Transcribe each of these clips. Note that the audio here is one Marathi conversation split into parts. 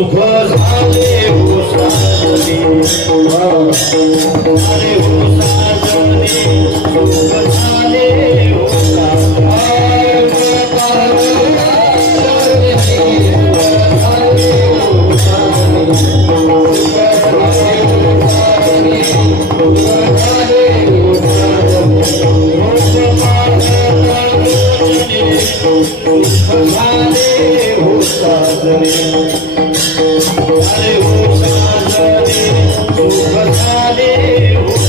सुख झाले हो साजने, झाले हो साजने, सुख झाले हो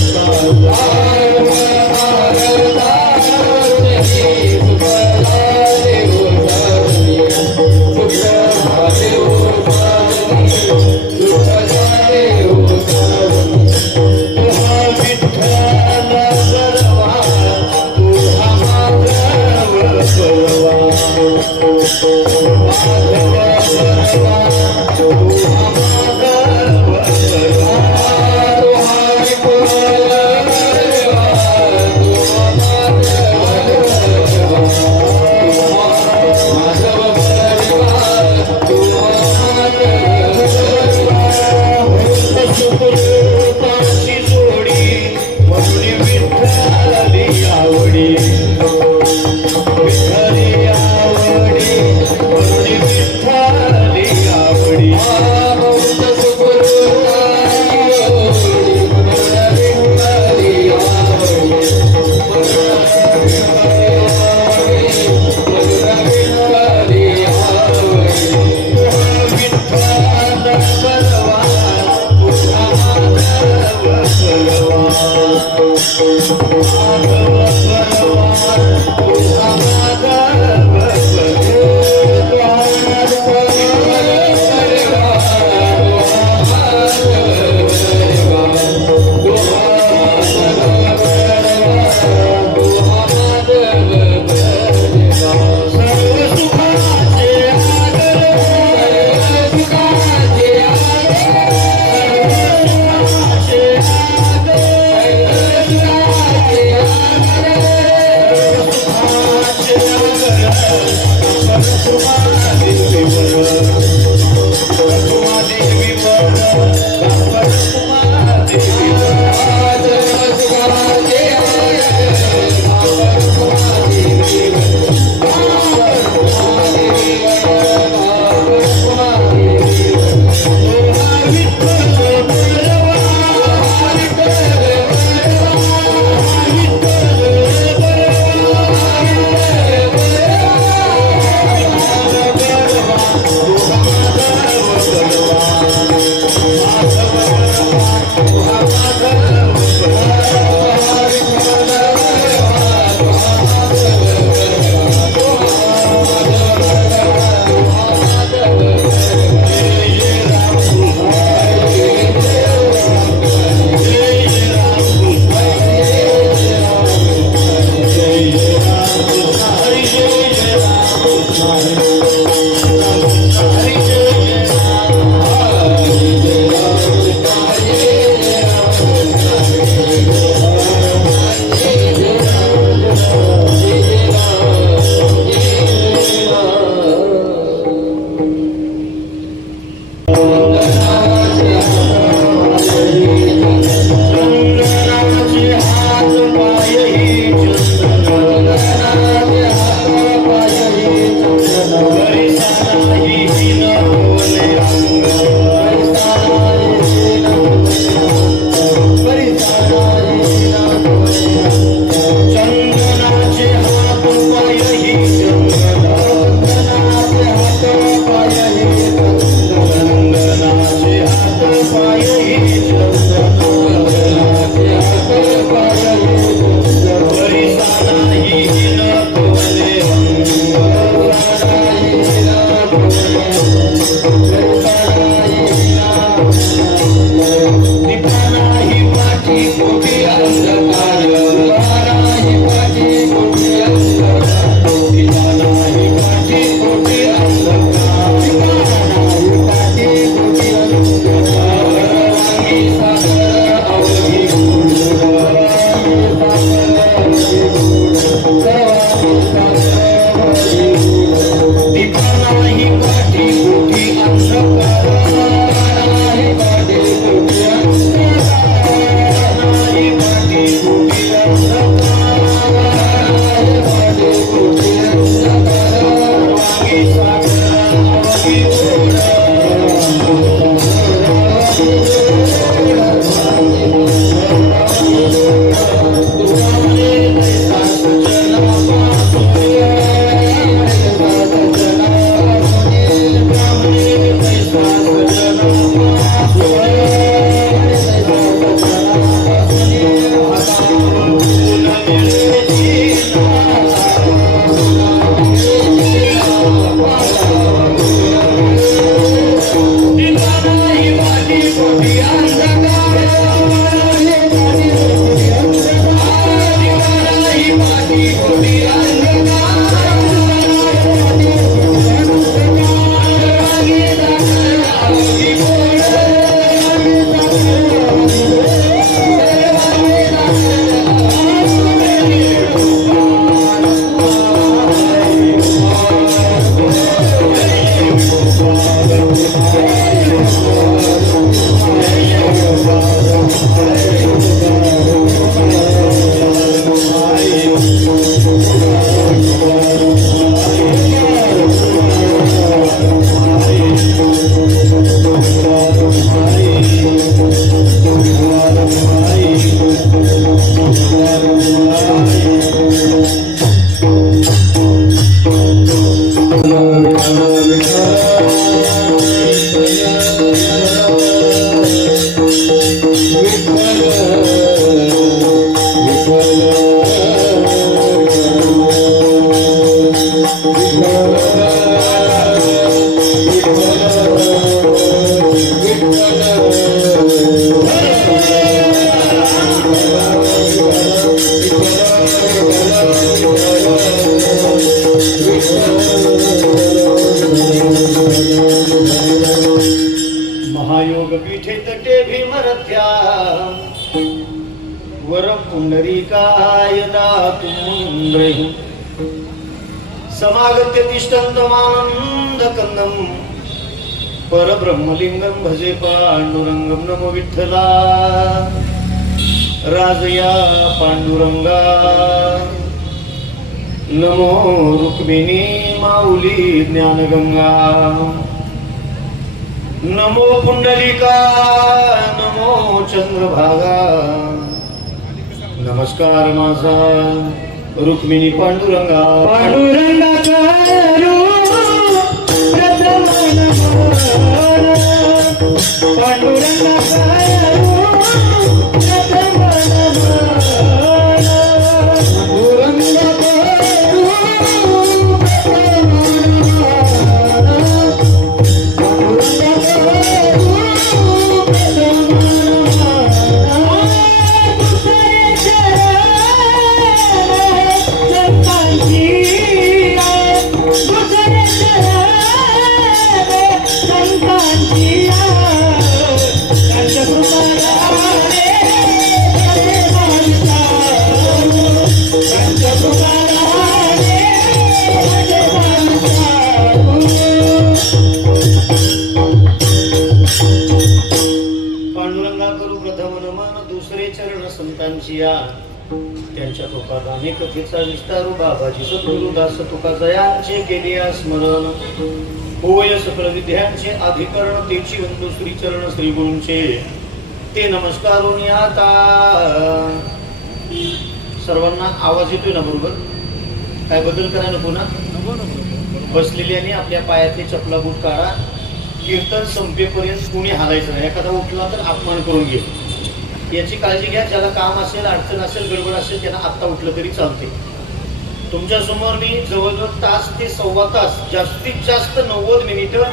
वर पुंडरीकाय दातुं समागत्य तिष्ठन्तमानन्दकन्दं परब्रह्मलिंगं भजे पांडुरंगं नमो विठ्ठला राजया पांडुरंगा नमो रुक्मिणी माऊली ज्ञानगंगा नमो पुंडलिका नमो चंद्रभागा नमस्कार माझा रुक्मिणी पांडुरंगा पांडुरंगा करू प्रथम नमन पांडुरंगा करू प्रथम नमन पांडुरंगा करू प्रथम नमन पांडुरंगा करू प्रथम पांडुरंगा करू प्रथम नमन दुसरे चरण संतांची या त्यांच्या तुकाराने कथेचा विस्तारू बाबाजी सद्गुरु दास तुका जयांचे केले स्मरण होय सकल विद्यांचे अधिकरण तेची वंदू श्री चरण श्री गुरूंचे ते नमस्कारून आता सर्वांना आवाज येतोय ना बरोबर काय बदल करा नको ना बसलेल्याने आपल्या पायातले चपला बूट काढा कीर्तन संपेपर्यंत कुणी हालायचं नाही एखादा उठला तर अपमान करून घे याची काळजी घ्या ज्याला काम असेल अडचण असेल गडबड असेल त्यांना आत्ता उठलं तरी चालते तुमच्या समोर मी जवळजवळ तास ते सव्वा तास जास्तीत जास्त 90 मिनिटं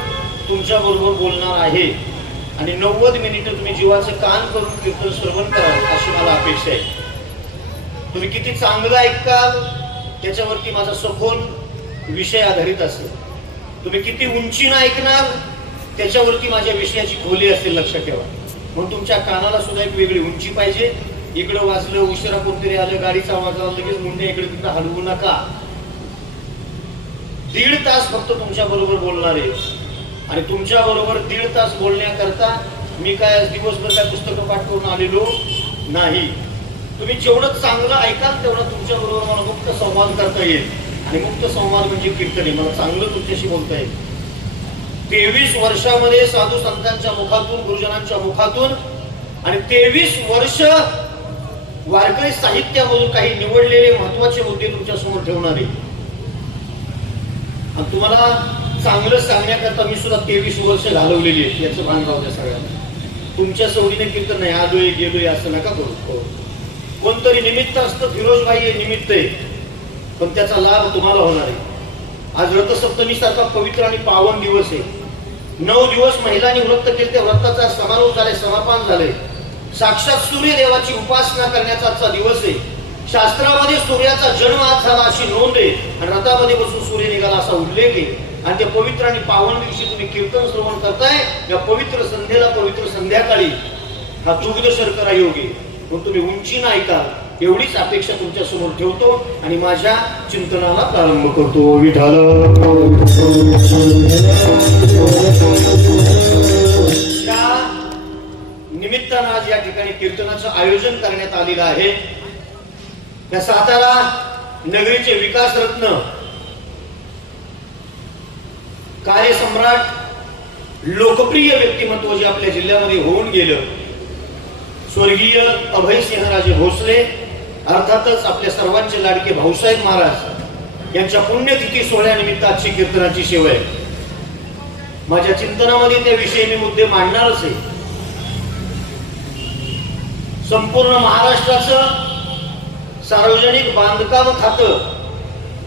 तुमच्या बरोबर बोलणार आहे आणि 90 मिनिटं तुम्ही जीवाचं कान करून कीर्तन श्रवण कराल अशी मला अपेक्षा आहे तुम्ही किती चांगलं ऐकाल त्याच्यावरती माझा सखोल विषय आधारित असेल तुम्ही किती उंचीनं ऐकणार त्याच्यावरती माझ्या विषयाची खोली असेल लक्षात ठेवा म्हणून तुमच्या कानाला सुद्धा एक वेगळी उंची पाहिजे इकडं वाजलं उशिरा कोणतरी आलं गाडीचा आवाज आला लगेच मुंडे इकडे तिकडे हलवू नका 1.5 तास फक्त तुमच्या बरोबर बोलणार आहे आणि तुमच्या बरोबर 1.5 तास बोलण्याकरता मी काय दिवसभर काय पुस्तकं पाठ करून आलेलो नाही तुम्ही जेवढं चांगलं ऐकाल तेवढं तुमच्या बरोबर मला मुक्त संवाद करता येईल आणि मुक्त संवाद म्हणजे कीर्तन आहे मला चांगलं तुमच्याशी बोलता येईल 23 वर्षामध्ये साधू संतांच्या मुखातून गुरुजनांच्या मुखातून आणि 23 वर्ष वारकरी साहित्यामधून काही निवडलेले महत्वाचे मुद्दे तुमच्या समोर ठेवणार आहे आणि तुम्हाला चांगलं सांगण्याकरता मी सुद्धा 23 वर्ष घालवलेली आहे याचं भान राहू द्या सगळ्यांना तुमच्या सवडीने कीर्तन नाही आलोय गेलोय असं नका करू कोणतरी निमित्त असतं फिरोजबाई हे निमित्त आहे पण त्याचा लाभ तुम्हाला होणार आहे आज रथसप्तमी सारखा पवित्र आणि पावन दिवस आहे 9 दिवस महिलांनी व्रत केले त्या व्रताचा समारोप झालाय समापन झालंय साक्षात सूर्यदेवाची उपासना करण्याचा आजचा दिवस आहे शास्त्रामध्ये सूर्याचा जन्म आज झाला अशी नोंद आहे आणि रथामध्ये बसून सूर्य निघाला असा उल्लेख आहे आणि त्या पवित्र आणि पावन दिवशी तुम्ही कीर्तन श्रवण करताय या पवित्र संध्येला पवित्र संध्याकाळी हा दुग्ध शर्करा योग आहे मग तुम्ही उंचीनं ऐका एवढीच अपेक्षा तुमच्या समोर ठेवतो आणि माझ्या चिंतनाला प्रारंभ करतो विठाल त्या निमित्तानं आज या ठिकाणी कीर्तनाचं आयोजन करण्यात आलेलं आहे या सातारा नगरीचे विकास रत्न कार्यसम्राट लोकप्रिय व्यक्तिमत्व जे आपल्या जिल्ह्यामध्ये होऊन गेलं स्वर्गीय अभयसिंहराजे भोसले अर्थातच आपल्या सर्वांचे लाडके भाऊसाहेब महाराज यांच्या पुण्यतिथी सोहळ्यानिमित्त आजची कीर्तनाची सेवा आहे माझ्या चिंतनामध्ये त्याविषयी मी मुद्दे मांडणारच आहे संपूर्ण महाराष्ट्राचं सार्वजनिक बांधकाम खातं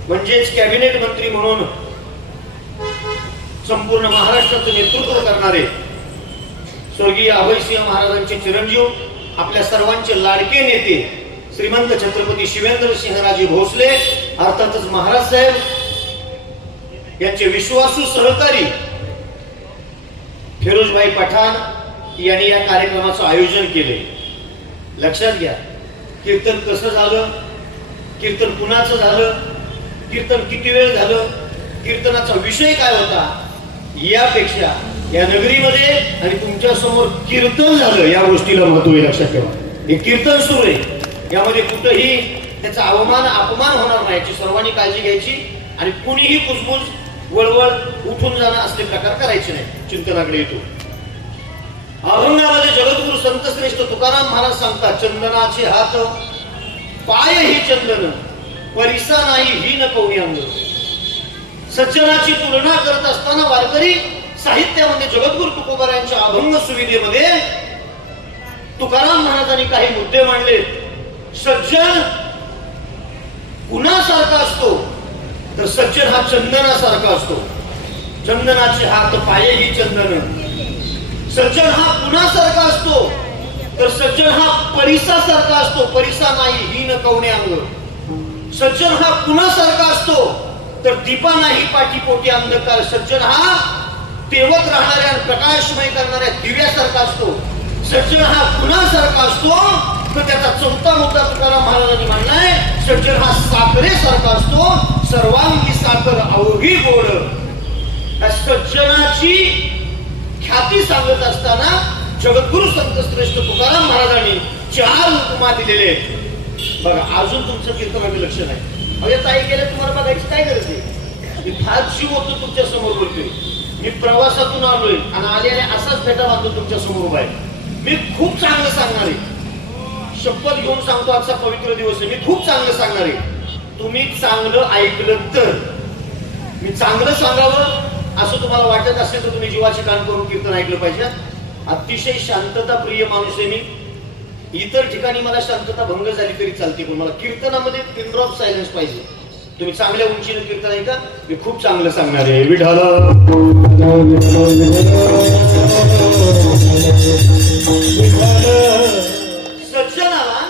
म्हणजेच कॅबिनेट मंत्री म्हणून संपूर्ण महाराष्ट्राचं नेतृत्व करणारे स्वर्गीय अभयसिंह महाराजांचे चिरंजीव आपल्या सर्वांचे लाडके नेते श्रीमंत छत्रपती शिवेंद्र सिंहराजे भोसले अर्थातच महाराज साहेब यांचे विश्वासू सहकारी फिरोजभाई पठाण यांनी या कार्यक्रमाचं आयोजन केले लक्षात घ्या कीर्तन कसं झालं, कीर्तन कुणाचं झालं, कीर्तन किती वेळ झालं, कीर्तनाचा विषय काय होता, यापेक्षा या नगरीमध्ये आणि तुमच्या समोर कीर्तन झालं या गोष्टीला महत्व आहे. लक्षात ठेवा, हे कीर्तन सुरू आहे, यामध्ये कुठंही त्याचा अवमान अपमान होणार नाही याची सर्वांनी काळजी घ्यायची आणि कुणीही कुजबुज वळवळ उठून जाणं असले प्रकार करायचे नाही. चिंतनाकडे येतो. औरंगाबाद जगद्गुरु संत श्रेष्ठ तुकाराम महाराज सांगतात, चंदनाचे हात पाय ही चंदन, परिसा नाही ही न कोणी अंग. सज्जनाची तुलना करत असताना वारकरी साहित्यामध्ये जगद्गुरु तुकोबारायांच्या अभंग सुविधेमध्ये तुकाराम महाराजांनी काही मुद्दे मांडले. सज्जन कुणासारखा असतो, तर सज्जन हा चंदनासारखा असतो. चंदनाचे हात पाये ही चंदन. सज्जन हा कुणासारखा असतो, तर सज्जन हा परिसासारखा असतो. परिसा नाही ही न कवणे अंग. सज्जन हा कुणासारखा असतो, तर दीपा नाही पाठीपोटी अंधकार. सज्जन हा तेवत राहणाऱ्या आणि प्रकाशमय करणाऱ्या दिव्यासारखा असतो. सज्जन हा कुणासारखा असतो, तर त्याचा चौथा मुद्दा तुकाराम महाराजांनी मांडलाय. सज्जन हा साखरेसारखा असतो, सर्वांगी साखर अवघी गोड. सज्जनाची ख्याती सांगत असताना जगद्गुरु संत श्रेष्ठ तुकाराम महाराजांनी 4 उपमा दिलेले आहेत. बघा, अजून तुमचं कीर्तनाकडे लक्ष नाही. अरे ताई गेले, तुम्हाला बघायची काय गरज आहे? मी फार जीव होतो तुमच्या समोर बोलतोय. मी प्रवासातून आलोय आणि आल्याने असाच फेटा बांधतो तुमच्या समोर उभा आहे. मी खूप चांगलं सांगणार आहे, शपथ घेऊन सांगतो. आजचा पवित्र दिवस आहे, मी खूप चांगलं सांगणार आहे. तुम्ही चांगलं ऐकलं तर, मी चांगलं सांगावं असं तुम्हाला वाटत असेल तर तुम्ही जीवाचे कान करून कीर्तन ऐकलं पाहिजे. अतिशय शांतता प्रिय माणूस आहे मी. इतर ठिकाणी मला शांतता भंग झाली तरी चालते, पण मला कीर्तनामध्ये पिन ड्रॉप सायलेन्स पाहिजे. तुम्ही चांगल्या उंचीने कीर्तन ऐका, मी खूप चांगलं सांगणार आहे. विठाल सज्जनाला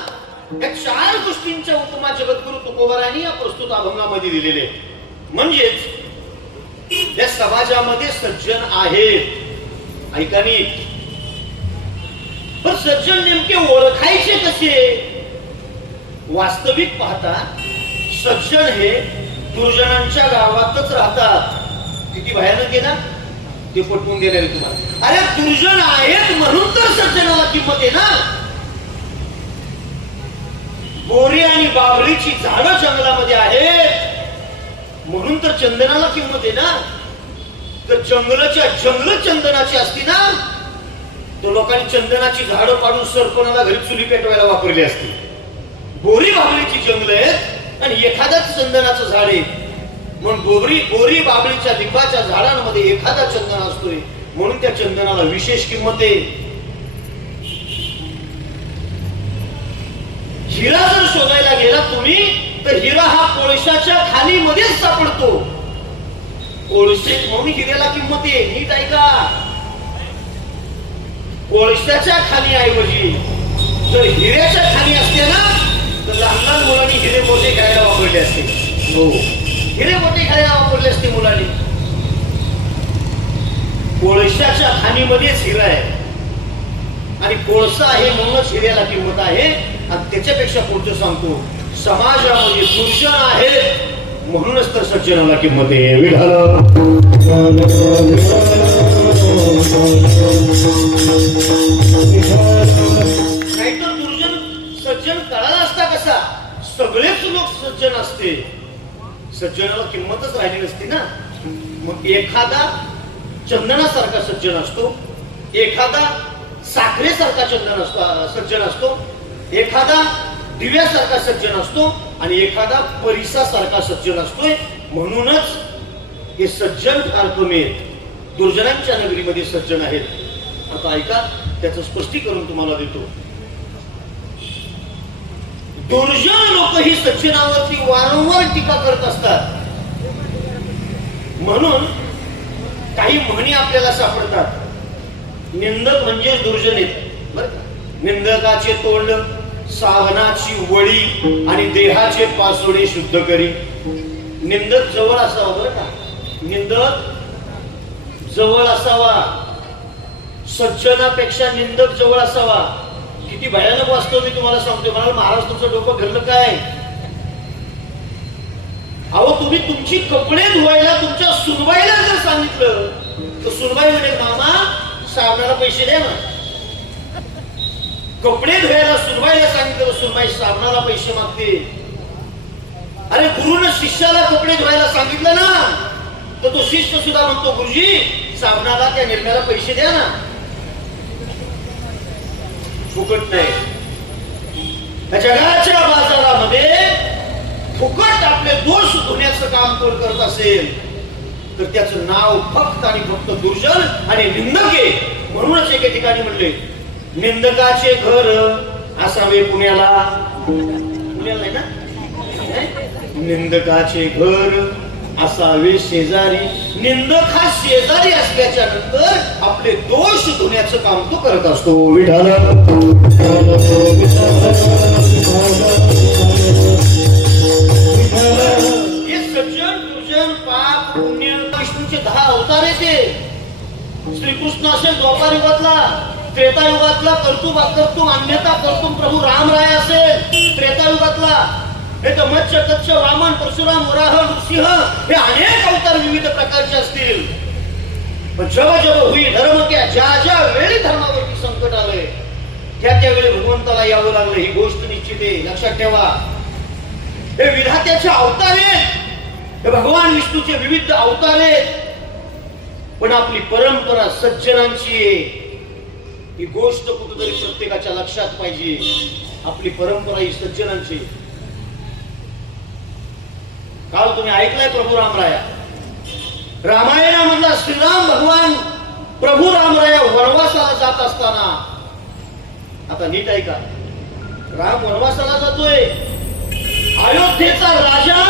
या 4 गोष्टींच्या उपमा जगद्गुरु तुकोबारायांनी या प्रस्तुत अभंगामध्ये दिलेले. म्हणजेच या समाजामध्ये सज्जन आहेत, ऐका नीट. पण सज्जन नेमके ओळखायचे कसे? वास्तविक पाहता सज्जन हे दुर्जनांच्या गावातच राहतात. किती भयानक आहे ना, ते पटवून देणार आहे तुम्हाला. अरे दुर्जन आहेत म्हणून तर सज्जनाला किंमत आहे ना. बोरी आणि बाभळीची झाडं जंगलामध्ये आहेत म्हणून तर चंदनाला किंमत आहे ना. तर जंगलाच्या जंगल चंदनाची असती ना, तर लोकांनी चंदनाची झाडं पाडून सरपणाला घरी चुली पेटवायला वापरली असती. बोरी बाबळीची जंगल आहेत आणि एखादाच चंदनाचं झाड आहे म्हणून बोरी बाबळीच्या लिंबाच्या झाडांमध्ये एखादा चंदन असतोय म्हणून त्या चंदनाला विशेष किंमत आहे. हिरा जर शोधायला गेला तुम्ही, तर हिरा हा कोळशाच्या खाणीमध्येच सापडतो. कोळसे म्हणून हिऱ्याला किंमत आहे. नीट ऐका, कोळशाच्या खाणी ऐवजी जर हिऱ्याच्या खाणी असते ना, तर लहान लहान मुलांनी हिरे मोठे खेळायला वापरले असते. हो, हिरे मोठे खेळायला वापरले असते मुलांनी. कोळशाच्या खाणीमध्येच हिरा आहे आणि कोळसा आहे म्हणूनच हिऱ्याला किंमत आहे. आणि त्याच्यापेक्षा पुढचं सांगतो, समाजामध्ये दुर्जन आहेत म्हणूनच तर सज्जनाला किंमत आहे. नाहीतर दुर्जन सज्जन कळाला असता कसा? सगळेच लोक सज्जन असते, सज्जनाला किंमतच राहिली नसती ना. मग एखादा चंदनासारखा सज्जन असतो, एखादा साखरेसारखा सज्जन असतो, एखादा दिव्यासारखा सज्जन असतो आणि एखादा परिसासारखा सज्जन असतोय. म्हणूनच हे सज्जन फार कमी आहेत. दुर्जनांच्या नगरीमध्ये सज्जन आहेत. आता ऐका, त्याचं स्पष्टीकरण तुम्हाला देतो. दुर्जन लोक ही सज्जनावरती वारंवार टीका करत असतात. म्हणून काही म्हणी आपल्याला सापडतात. निंदक म्हणजे दुर्जन आहेत बरं का. निंदकाचे तोंड सावनाची वळी आणि देहाचे पासोडे शुद्ध करी. निंदक जवळ असावा बरं का, निंदक जवळ असावा. सज्जनापेक्षा निंदक जवळ असावा. किती भयानक वास्तव मी तुम्हाला सांगतोय. मला महाराज तुमचं डोकं घडलं काय? अहो तुम्ही तुमची कपडे धुवायला तुमच्या सुनबाईला जर सांगितलं तर सुनबाई म्हणे मामा साबणाला पैसे द्या ना. कपडे धुवायला सुनबाईला सांगितलं तर सुनबाई साबणाला पैसे मागते. अरे गुरुनं शिष्याला कपडे धुवायला सांगितलं ना तर तो शिष्य सुद्धा म्हणतो गुरुजी साबणाला त्या निर्म्याला पैसे द्या ना. फुकट नाही. या जगाच्या बाजारामध्ये फुकट आपले दोष धुण्याचं काम कोण करत असेल तर त्याचं नाव फक्त आणि फक्त दुर्जन आणि निंदक आहे. म्हणूनच एके ठिकाणी म्हणले निंदकाचे घर असावे पुण्याला. पुण्याला नाही ना. निंदकाचे घर असावे शेजारी. निंदक हा शेजारी असल्याच्या नंतर आपले दोष धुण्याचं काम तो करत असतो. विठाल हे सज्जन दुर्जन पाप पुण्य विष्णूचे 10 अवतार येते. श्रीकृष्ण असेल द्वापार युगातला, त्रेता युगातला कर्तुम अकर्तुम अन्यथा कर्तुम प्रभू राम राय असेल त्रेता युगातला. हे तर मत्स्य कच्छ वामन परशुराम वराह नृसिंह हे अनेक अवतार विविध प्रकारचे असतील. पण जब हुई धर्म क्या ज्या वेळी धर्मावरती संकट आलंय त्या वेळी भगवंताला यावं लागलं. ही गोष्ट निश्चित आहे, लक्षात ठेवा. हे विधात्याचे अवतार आहेत, हे भगवान विष्णूचे विविध अवतार आहेत. पण आपली परंपरा सज्जनांची आहे. ही गोष्ट कुठेतरी प्रत्येकाच्या लक्षात पाहिजे. आपली परंपरा ही सज्जनांची. काल तुम्ही ऐकलंय प्रभू रामराया रामायणामधला श्रीराम भगवान प्रभू रामराया वनवासाला जात असताना, आता नीट ऐका, राम वनवासाला जातोय. अयोध्येचा राजा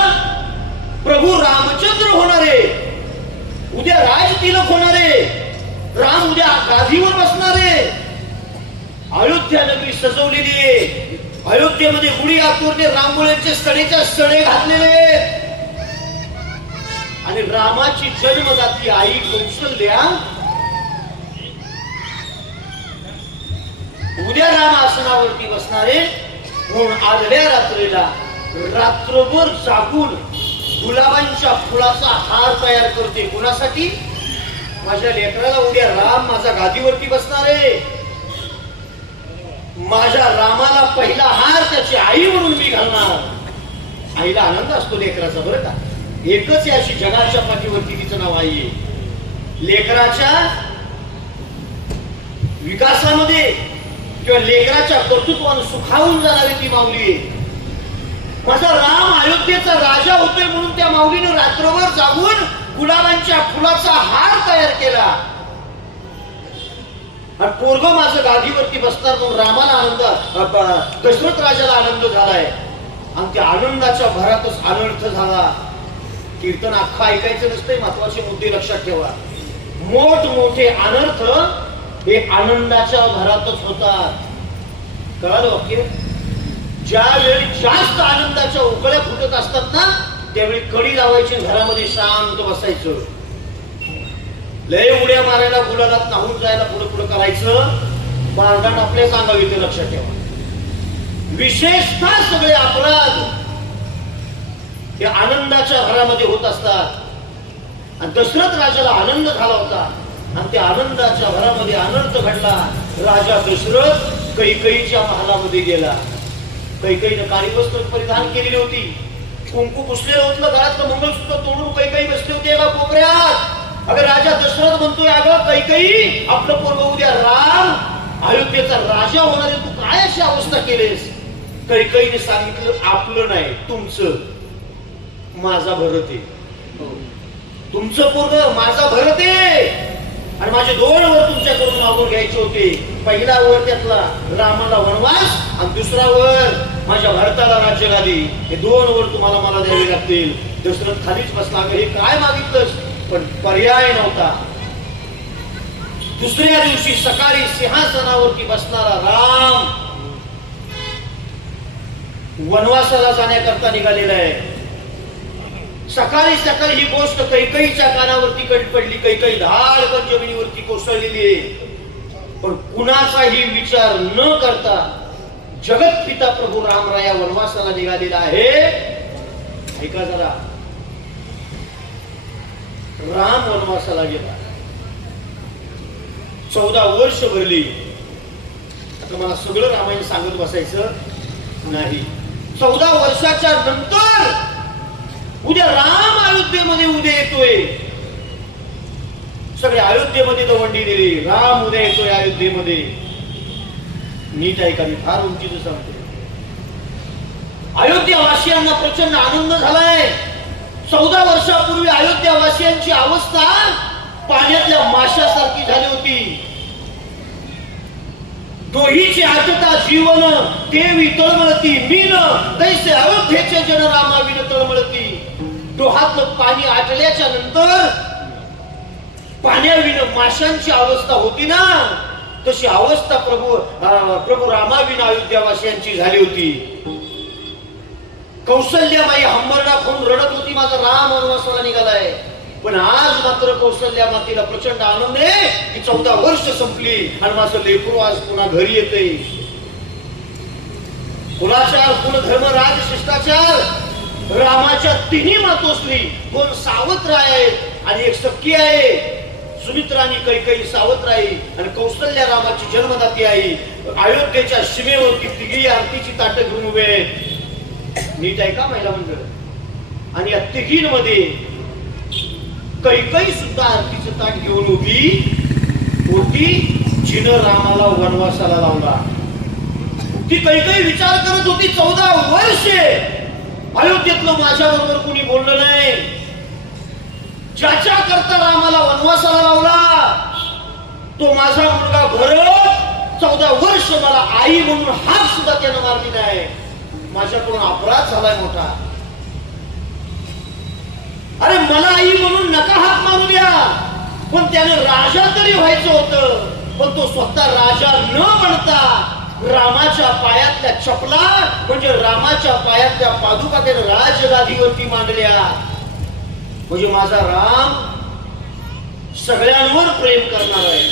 प्रभू रामचंद्र होणारे, उद्या राजतिलक होणारे, राम उद्या गादीवर बसणारे. अयोध्या नगरी सजवलेली आहे. अयोध्येमध्ये गुढी आतुरने रांगोळ्यांचे सडेच्या सडे घातलेले आणि रामाची जन्मदाती आई कौशल्या उद्या राम आसनावरती बसणारे म्हणून आदल्या रात्रीला रात्रभर जागून गुलाबांच्या फुलाचा हार तयार करते. कोणासाठी? माझ्या लेकराला उद्या राम माझ्या गादीवरती बसणार आहे. माझ्या रामाला पहिला हार त्याची आई म्हणून मी घालणार. आईला आनंद असतो लेकराचा, बरं का. एकच आहे अशी जगाच्या पाठीवरती तिचं नाव आई आहे. लेकराच्या विकासामध्ये किंवा लेकराच्या कर्तृत्वाने सुखावून जाणारी ती माऊली आहे. माझा राम अयोध्येचा राजा होतोय म्हणून त्या माऊलीने रात्रभर जागून गुलाबांच्या फुलाचा हार तयार केला. आणि पोरग माझं गादीवरती बसणार म्हणून रामाला आनंद, दशरथ राजाला आनंद झालाय. आणि त्या आनंदाच्या भरातच अनर्थ झाला. कीर्तन अख्खा ऐकायचं नसतंय. महत्वाचे मुद्दे लक्षात ठेवा. मोठमोठे अनर्थ हे आनंदाच्या भरातच होतात. कळालं वाक्य? ज्यावेळी जास्त आनंदाच्या उकळ्या फुटत असतात ना त्यावेळी कडी लावायची, घरामध्ये शांत बसायचं. लय उड्या मारायला गुलालात नाहून जायला पुढे पुढे करायचं. भांडण आपल्याच अंगावर येते, लक्षात ठेवा. विशेषतः सगळे अपराध हे आनंदाच्या घरामध्ये होत असतात. आणि दशरथ राजाला आनंद झाला होता आणि त्या आनंदाच्या घरामध्ये अनर्थ घडला. राजा दशरथ कैकेयीच्या महालामध्ये गेला. कैकेयीने काळी वस्त्र परिधान केलेली होती, कुंकू पुसलेलं होतं, घरातलं मंगळसूत्र तोडून कैकेयी बसली होती एका कोपऱ्यात. अगं राजा दशरथ म्हणतोय, अगं कैकेयी आपलं पोरग उद्या राम अयोध्येचा राजा होणार आहे, तू काय अशी अवस्था केलीस? कैकेयीने सांगितलं, आपलं नाही तुमचं, माझा भरत आहे. तुमचं पोरग माझा भरत आहे आणि माझे 2 वर तुमच्याकडून मागून घ्यायचे होते. पहिला वर त्यातला रामाला वनवास आणि दुसरा वर माझ्या भरताला राज्यगादी. हे 2 वर तुम्हाला मला द्यावे लागतील. दशरथ खालीच बसला. हे काय मागितलंस? पण पर्याय नव्हता. दुसऱ्या दिवशी सकाळी सिंहासनावरती बसणारा राम वनवासाला जाण्याकरता निघालेला आहे. सकाळी सकाळी ही गोष्ट कैकेयीच्या कानावरती पडली. कैकेयी धाडकन जमिनीवरती कोसळलेली आहे. पण कुणाचाही विचार न करता जगत पिता प्रभू रामराया वनवासाला निघालेला आहे. ऐका जरा, राम वनवासाला गेला, 14 वर्ष भरली. आता मला सगळं रामायण सांगत बसायचं नाही. 14 वर्षाच्या नंतर उद्या राम अयोध्येमध्ये उद्या येतोय. सगळे अयोध्येमध्ये दवंडी दिली, राम उद्या येतोय अयोध्येमध्ये. नीट ऐका, मी फार उंचीच सांगतो. अयोध्यावासियांना प्रचंड आनंद झालाय. 14 वर्षापूर्वी अयोध्यावासियांची अवस्था पाण्यातल्या माशासारखी झाली होती. दोहीची आजता जीवन देवी तळमळती, मीन तैसे अयोध्येचे जन रामाविन तळमळती. डोहातलं पाणी आटल्याच्या नंतर पाण्याविन माशांची अवस्था होती ना, तशी अवस्था प्रभू रामाविन अयोध्यावासियांची झाली होती. कौसल्यामाई हंबरडा फोन रडत होती, माझा राम वनवासाला निघालाय. पण आज मात्र कौशल्या मातेला प्रचंड आनंद आहे की 14 वर्ष संपली आणि माझं लेकरू आज पुन्हा घरी येते. कुलाचार, कुलधर्म, राज, शिष्टाचार, रामाच्या तिन्ही मातोश्री, 2 सावत्र आहेत आणि एक सख्खी आहे. सुमित्रा आणि कैकेयी सावत्राई आणि कौशल्या रामाची जन्मदाती आई. अयोध्येच्या सीमेवरती तिघी आरतीची ताटं घेऊन उभे आहेत. नीट ऐका महिला मंडळ. आणि या तिघींमध्ये कैकेयी सुद्धा आरतीचं ताट घेऊन उभी होती, जिनं रामाला वनवासाला लावला. ती कैकेयी विचार करत होती, 14 वर्षे अयोध्येतलं माझ्याबरोबर कुणी बोललं नाही. ज्याच्या करता रामाला वनवासाला लावला तो माझा मुलगा भरत 14 वर्ष मला आई म्हणून हाक सुद्धा त्यानं मारली नाही. माझ्याकडून अपराध झालाय मोठा. अरे मला आई म्हणून नका हाक मारू द्या, पण त्यानं राजा तरी व्हायचं होतं. पण तो स्वतः राजा न बनता रामाच्या पायातल्या चपला म्हणजे रामाच्या पायातल्या पादुका त्यानं राजगादीवरती मांडल्या. म्हणजे माझा राम सगळ्यांवर प्रेम करणार आहे,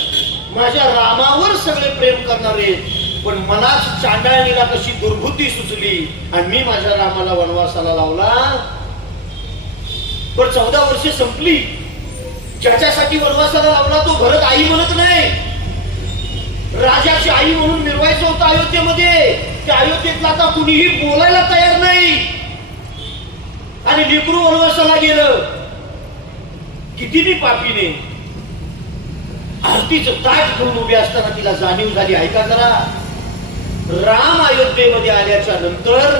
माझ्या रामावर सगळे प्रेम करणार आहेत. पण मलाच चांडाळणीला कशी दुर्बुद्धी सुचली आणि मी माझ्या रामाला वनवासाला लावला. पण 14 वर्षे संपली. ज्याच्यासाठी वनवासाला लावला तो भरत आई म्हणत नाही. राजाची आई म्हणून मिरवायचं होतं अयोध्येमध्ये. त्या अयोध्येतला आता कुणीही बोलायला तयार नाही. आणि लेकरू वनवासाला गेलं. किती बी पापीने आरतीचं ताट घेऊन उभे असताना तिला जाणीव झाली. ऐका जरा, राम अयोध्येमध्ये आल्याच्या नंतर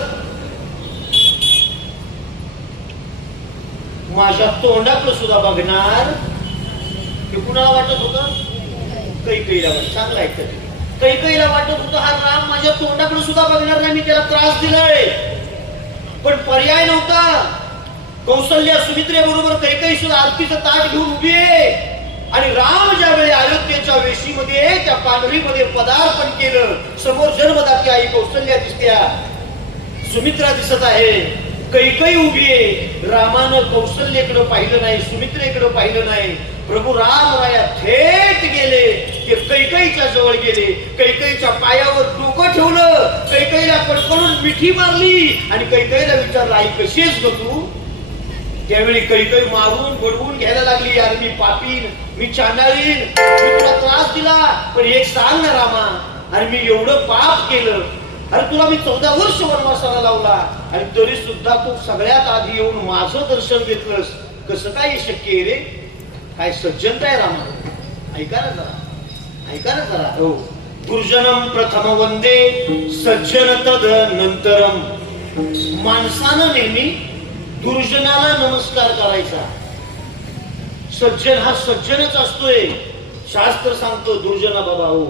माझ्या तोंडाकडे सुद्धा बघणार हे कुणाला वाटत होतं? कैकेयीला वाटत. चांगलं ऐकत. कैकेयीला वाटत होतं हा राम माझ्या तोंडाकडे सुद्धा बघणार नाही, मी त्याला त्रास दिलाय. पण पर्याय नव्हता. कौशल्या सुमित्रेबरोबर कैकेयी सुद्धा आरतीचं ताट घेऊन उभी आहे. आणि राम ज्यावेळी अयोध्येच्या वेशीमध्ये त्या पांढरीमध्ये पदार्पण केलं, समोर जन्मदाती आई कौशल्या दिसत्या, सुमित्रा दिसत आहे, कैकेयी उभी आहे. रामानं कौशल्येकडे पाहिलं नाही, सुमित्रेकडे पाहिलं नाही. प्रभू रामराया थेट गेले, ते कैकेयीच्या जवळ गेले, कैकेयीच्या पायावर डोकं ठेवलं, कैकेयीला कडकडून मिठी मारली आणि कैकेयीला विचारलं, आई कशी आहेस ग तू? त्यावेळी कैकेयी मारून बडवून घ्यायला लागली, यार मी पापीन, मी चांडाळीन, मी तुला त्रास दिला, पण एक सांग ना रामा, अरे मी एवढं पाप केलं, अरे तुला मी 14 वर्ष वनवासाला लावला आणि तरी सुद्धा तू सगळ्यात आधी येऊन माझं दर्शन घेतलंस, कसं काय शक्य आहे रे? काय सज्जनता आहे रामा? ऐका ना जरा, ऐका ना जरा. हो, दुर्जनम प्रथम वंदे सज्जन तद नंतरम. माणसानं नेहमी दुर्जनाला नमस्कार करायचा. सज्जन हा सज्जनच असतोय. शास्त्र सांगतो दुर्जना बाबा हो,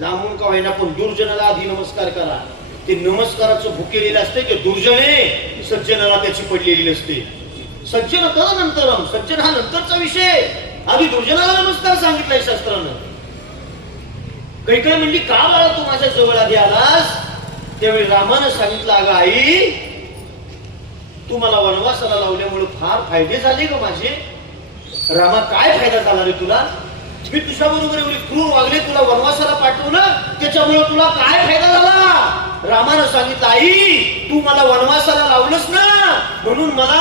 लांबून का होईना पण दुर्जनाला आधी नमस्कार करा. ते नमस्काराचं भुकेलेलं असते ते दुर्जने, सज्जनाला त्याची पडलेली नसते. सज्जन तदनंतरम, सज्जन हा नंतरचा विषय, आधी दुर्जनाला नमस्कार सांगितलाय शास्त्रानं. कैकेयी म्हणली का बाळा तू माझ्या जवळ आधी आलास? त्यावेळी रामानं सांगितलं, अगं आई तू मला वनवासाला लावल्यामुळे फार फायदे झाले ग माझे. रामा काय फायदा झाला रे तुला? मी तुझ्या बरोबर एवढी क्रूर वागले, तुला वनवासाला पाठवलं, त्याच्यामुळे तुला काय फायदा झाला? रामानं सांगितलं, आई तू मला वनवासाला लावलंस ना, म्हणून मला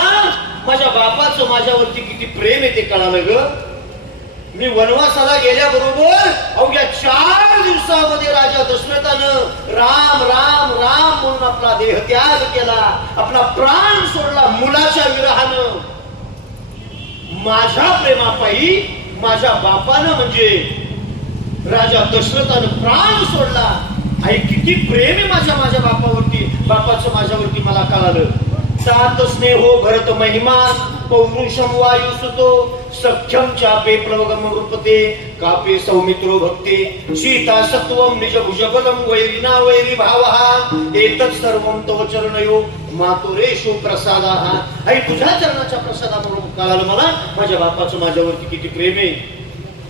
माझ्या बापाचं माझ्यावरती किती प्रेम आहे ते कळालं ग. मी वनवासाला गेल्याबरोबर अवघ्या 4 दिवसामध्ये राजा दशरथानं राम राम राम म्हणून आपला देह त्याग केला, आपला प्राण सोडला मुलाच्या विरहानं. माझ्या प्रेमापायी माझ्या बापानं म्हणजे राजा दशरथानं प्राण सोडला. आई किती प्रेम आहे माझ्या बापावरती, बापाचं माझ्यावरती मला कळालं. सात स्नेहो भरत महिमा पौरुषम वायुसुतो सख्यम चापे प्लवगम रूपते कापे सौमित्रो भक्ते सीता सत्वम निज भुजबलम वैरिना वैरी भावः एतत् सर्वं तव चरणयो मातुरेषु प्रसादाः. आई तुझ्या चरणाच्या प्रसादामुळे कळालं मला माझ्या बापाचं माझ्यावरती किती प्रेम आहे.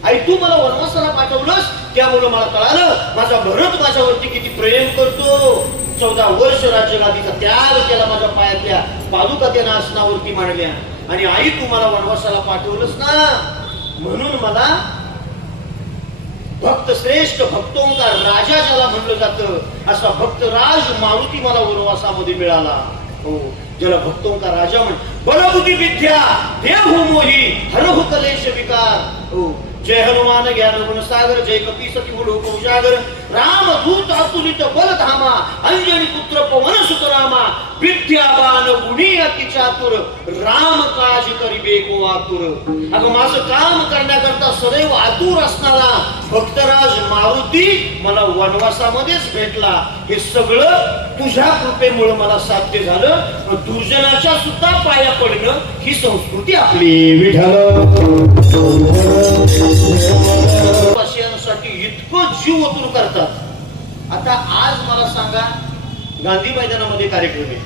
आई तू मला वनवासाला पाठवलंस त्यामुळे मला कळालं माझा भरत माझ्यावरती किती प्रेम करतो. 14 वर्ष राज्यगादीचा त्याग केला, माझ्या पायातल्या पादुका त्या आसनावरती मांडल्या. आणि आई तू मला वनवासाला पाठवलंस ना, म्हणून मला भक्त श्रेष्ठ भक्तोंकार राजा ज्याला म्हणलं जातं असा भक्तराज मारुती मला वनवासामध्ये मिळाला. हो, ज्याला भक्तोंकार राजा म्हण. बलबुद्धी विद्या देहु मोही हरहु कलेश विकार. हो, जय हनुमान ज्ञान गुण सागर जय कपीसती उडूप उजागर राम दूत अतुलित बल धामा अंजनी पुत्र पवन सुत रामा विद्यावान गुणी अति चातुर राम काज करिबे को आतुर. अगं माझं काम करण्याकरता सदैव आतुर असणारा भक्तराज मारुती मला वनवासामध्येच भेटला. हे सगळं तुझ्या कृपेमुळे मला साध्य झालं. दुर्जनाच्या सुद्धा पाया पडणं ही संस्कृती आपली. विठ्ठल साठी इतकं जीव ओतून करतात. आता आज मला सांगा, गांधी मैदानामध्ये कार्यक्रम आहे.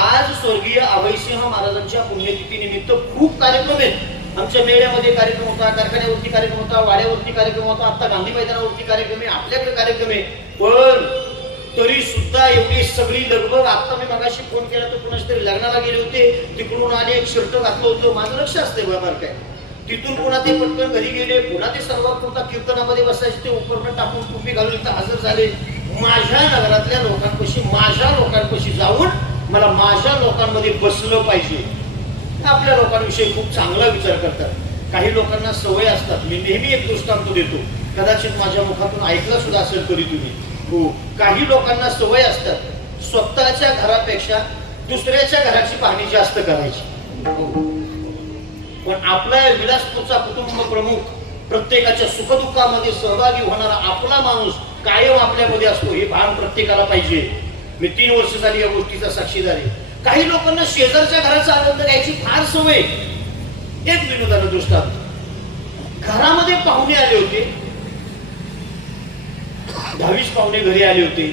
आज स्वर्गीय अभयसिंह महाराजांच्या पुण्यतिथी निमित्त खूप कार्यक्रम आहेत. आमच्या मेळ्यामध्ये कार्यक्रम होता, कारखान्यावरती कार्यक्रम होता, वाड्यावरती कार्यक्रम होता, आता गांधी मैदानावरती कार्यक्रम आहे, आपल्याकडे कार्यक्रम आहे. पण तरी सुद्धा एवढी सगळी लगबग. आता मी मगाशी फोन केला तर कुणाच तरी लग्नाला गेले होते, तिकडून आले, एक शर्ट घातलं होतं, माझं लक्ष असते बरोबर काय. तिथून पुन्हा ते पटकन घरी गेले, पुन्हा ते सर्वात पुरता कीर्तनामध्ये बसायचे, ते उपकरण टाकून टोपी घालून इथं हजर झाले. माझ्या नगरातल्या लोकांपाशी, माझ्या लोकांपाशी जाऊन मला माझ्या लोकांमध्ये बसलं पाहिजे. आपल्या लोकांविषयी खूप चांगला विचार करतात. काही लोकांना सवय असतात. मी नेहमी एक दृष्टांत देतो, कदाचित माझ्या मुखातून ऐकला सुद्धा असेल तरी तुम्ही. हो, काही लोकांना सवय असतात स्वतःच्या घरापेक्षा दुसऱ्याच्या घराची पाहणी जास्त करायची. पण आपला विलासपूरचा कुटुंब प्रमुख, प्रत्येकाच्या सुखदुःखामध्ये सहभागी होणारा आपला माणूस कायम आपल्यामध्ये असतो, हे भान प्रत्येकाला पाहिजे. मी 3 वर्ष झाली या गोष्टीचा साक्षीदार आहे. काही लोकांना शेजारच्या घराचा आनंद घ्यायची फार सवय. एक विनोदानं दृष्टांत, घरामध्ये पाहुणे आले होते, 10-20 पाहुणे घरी आले होते.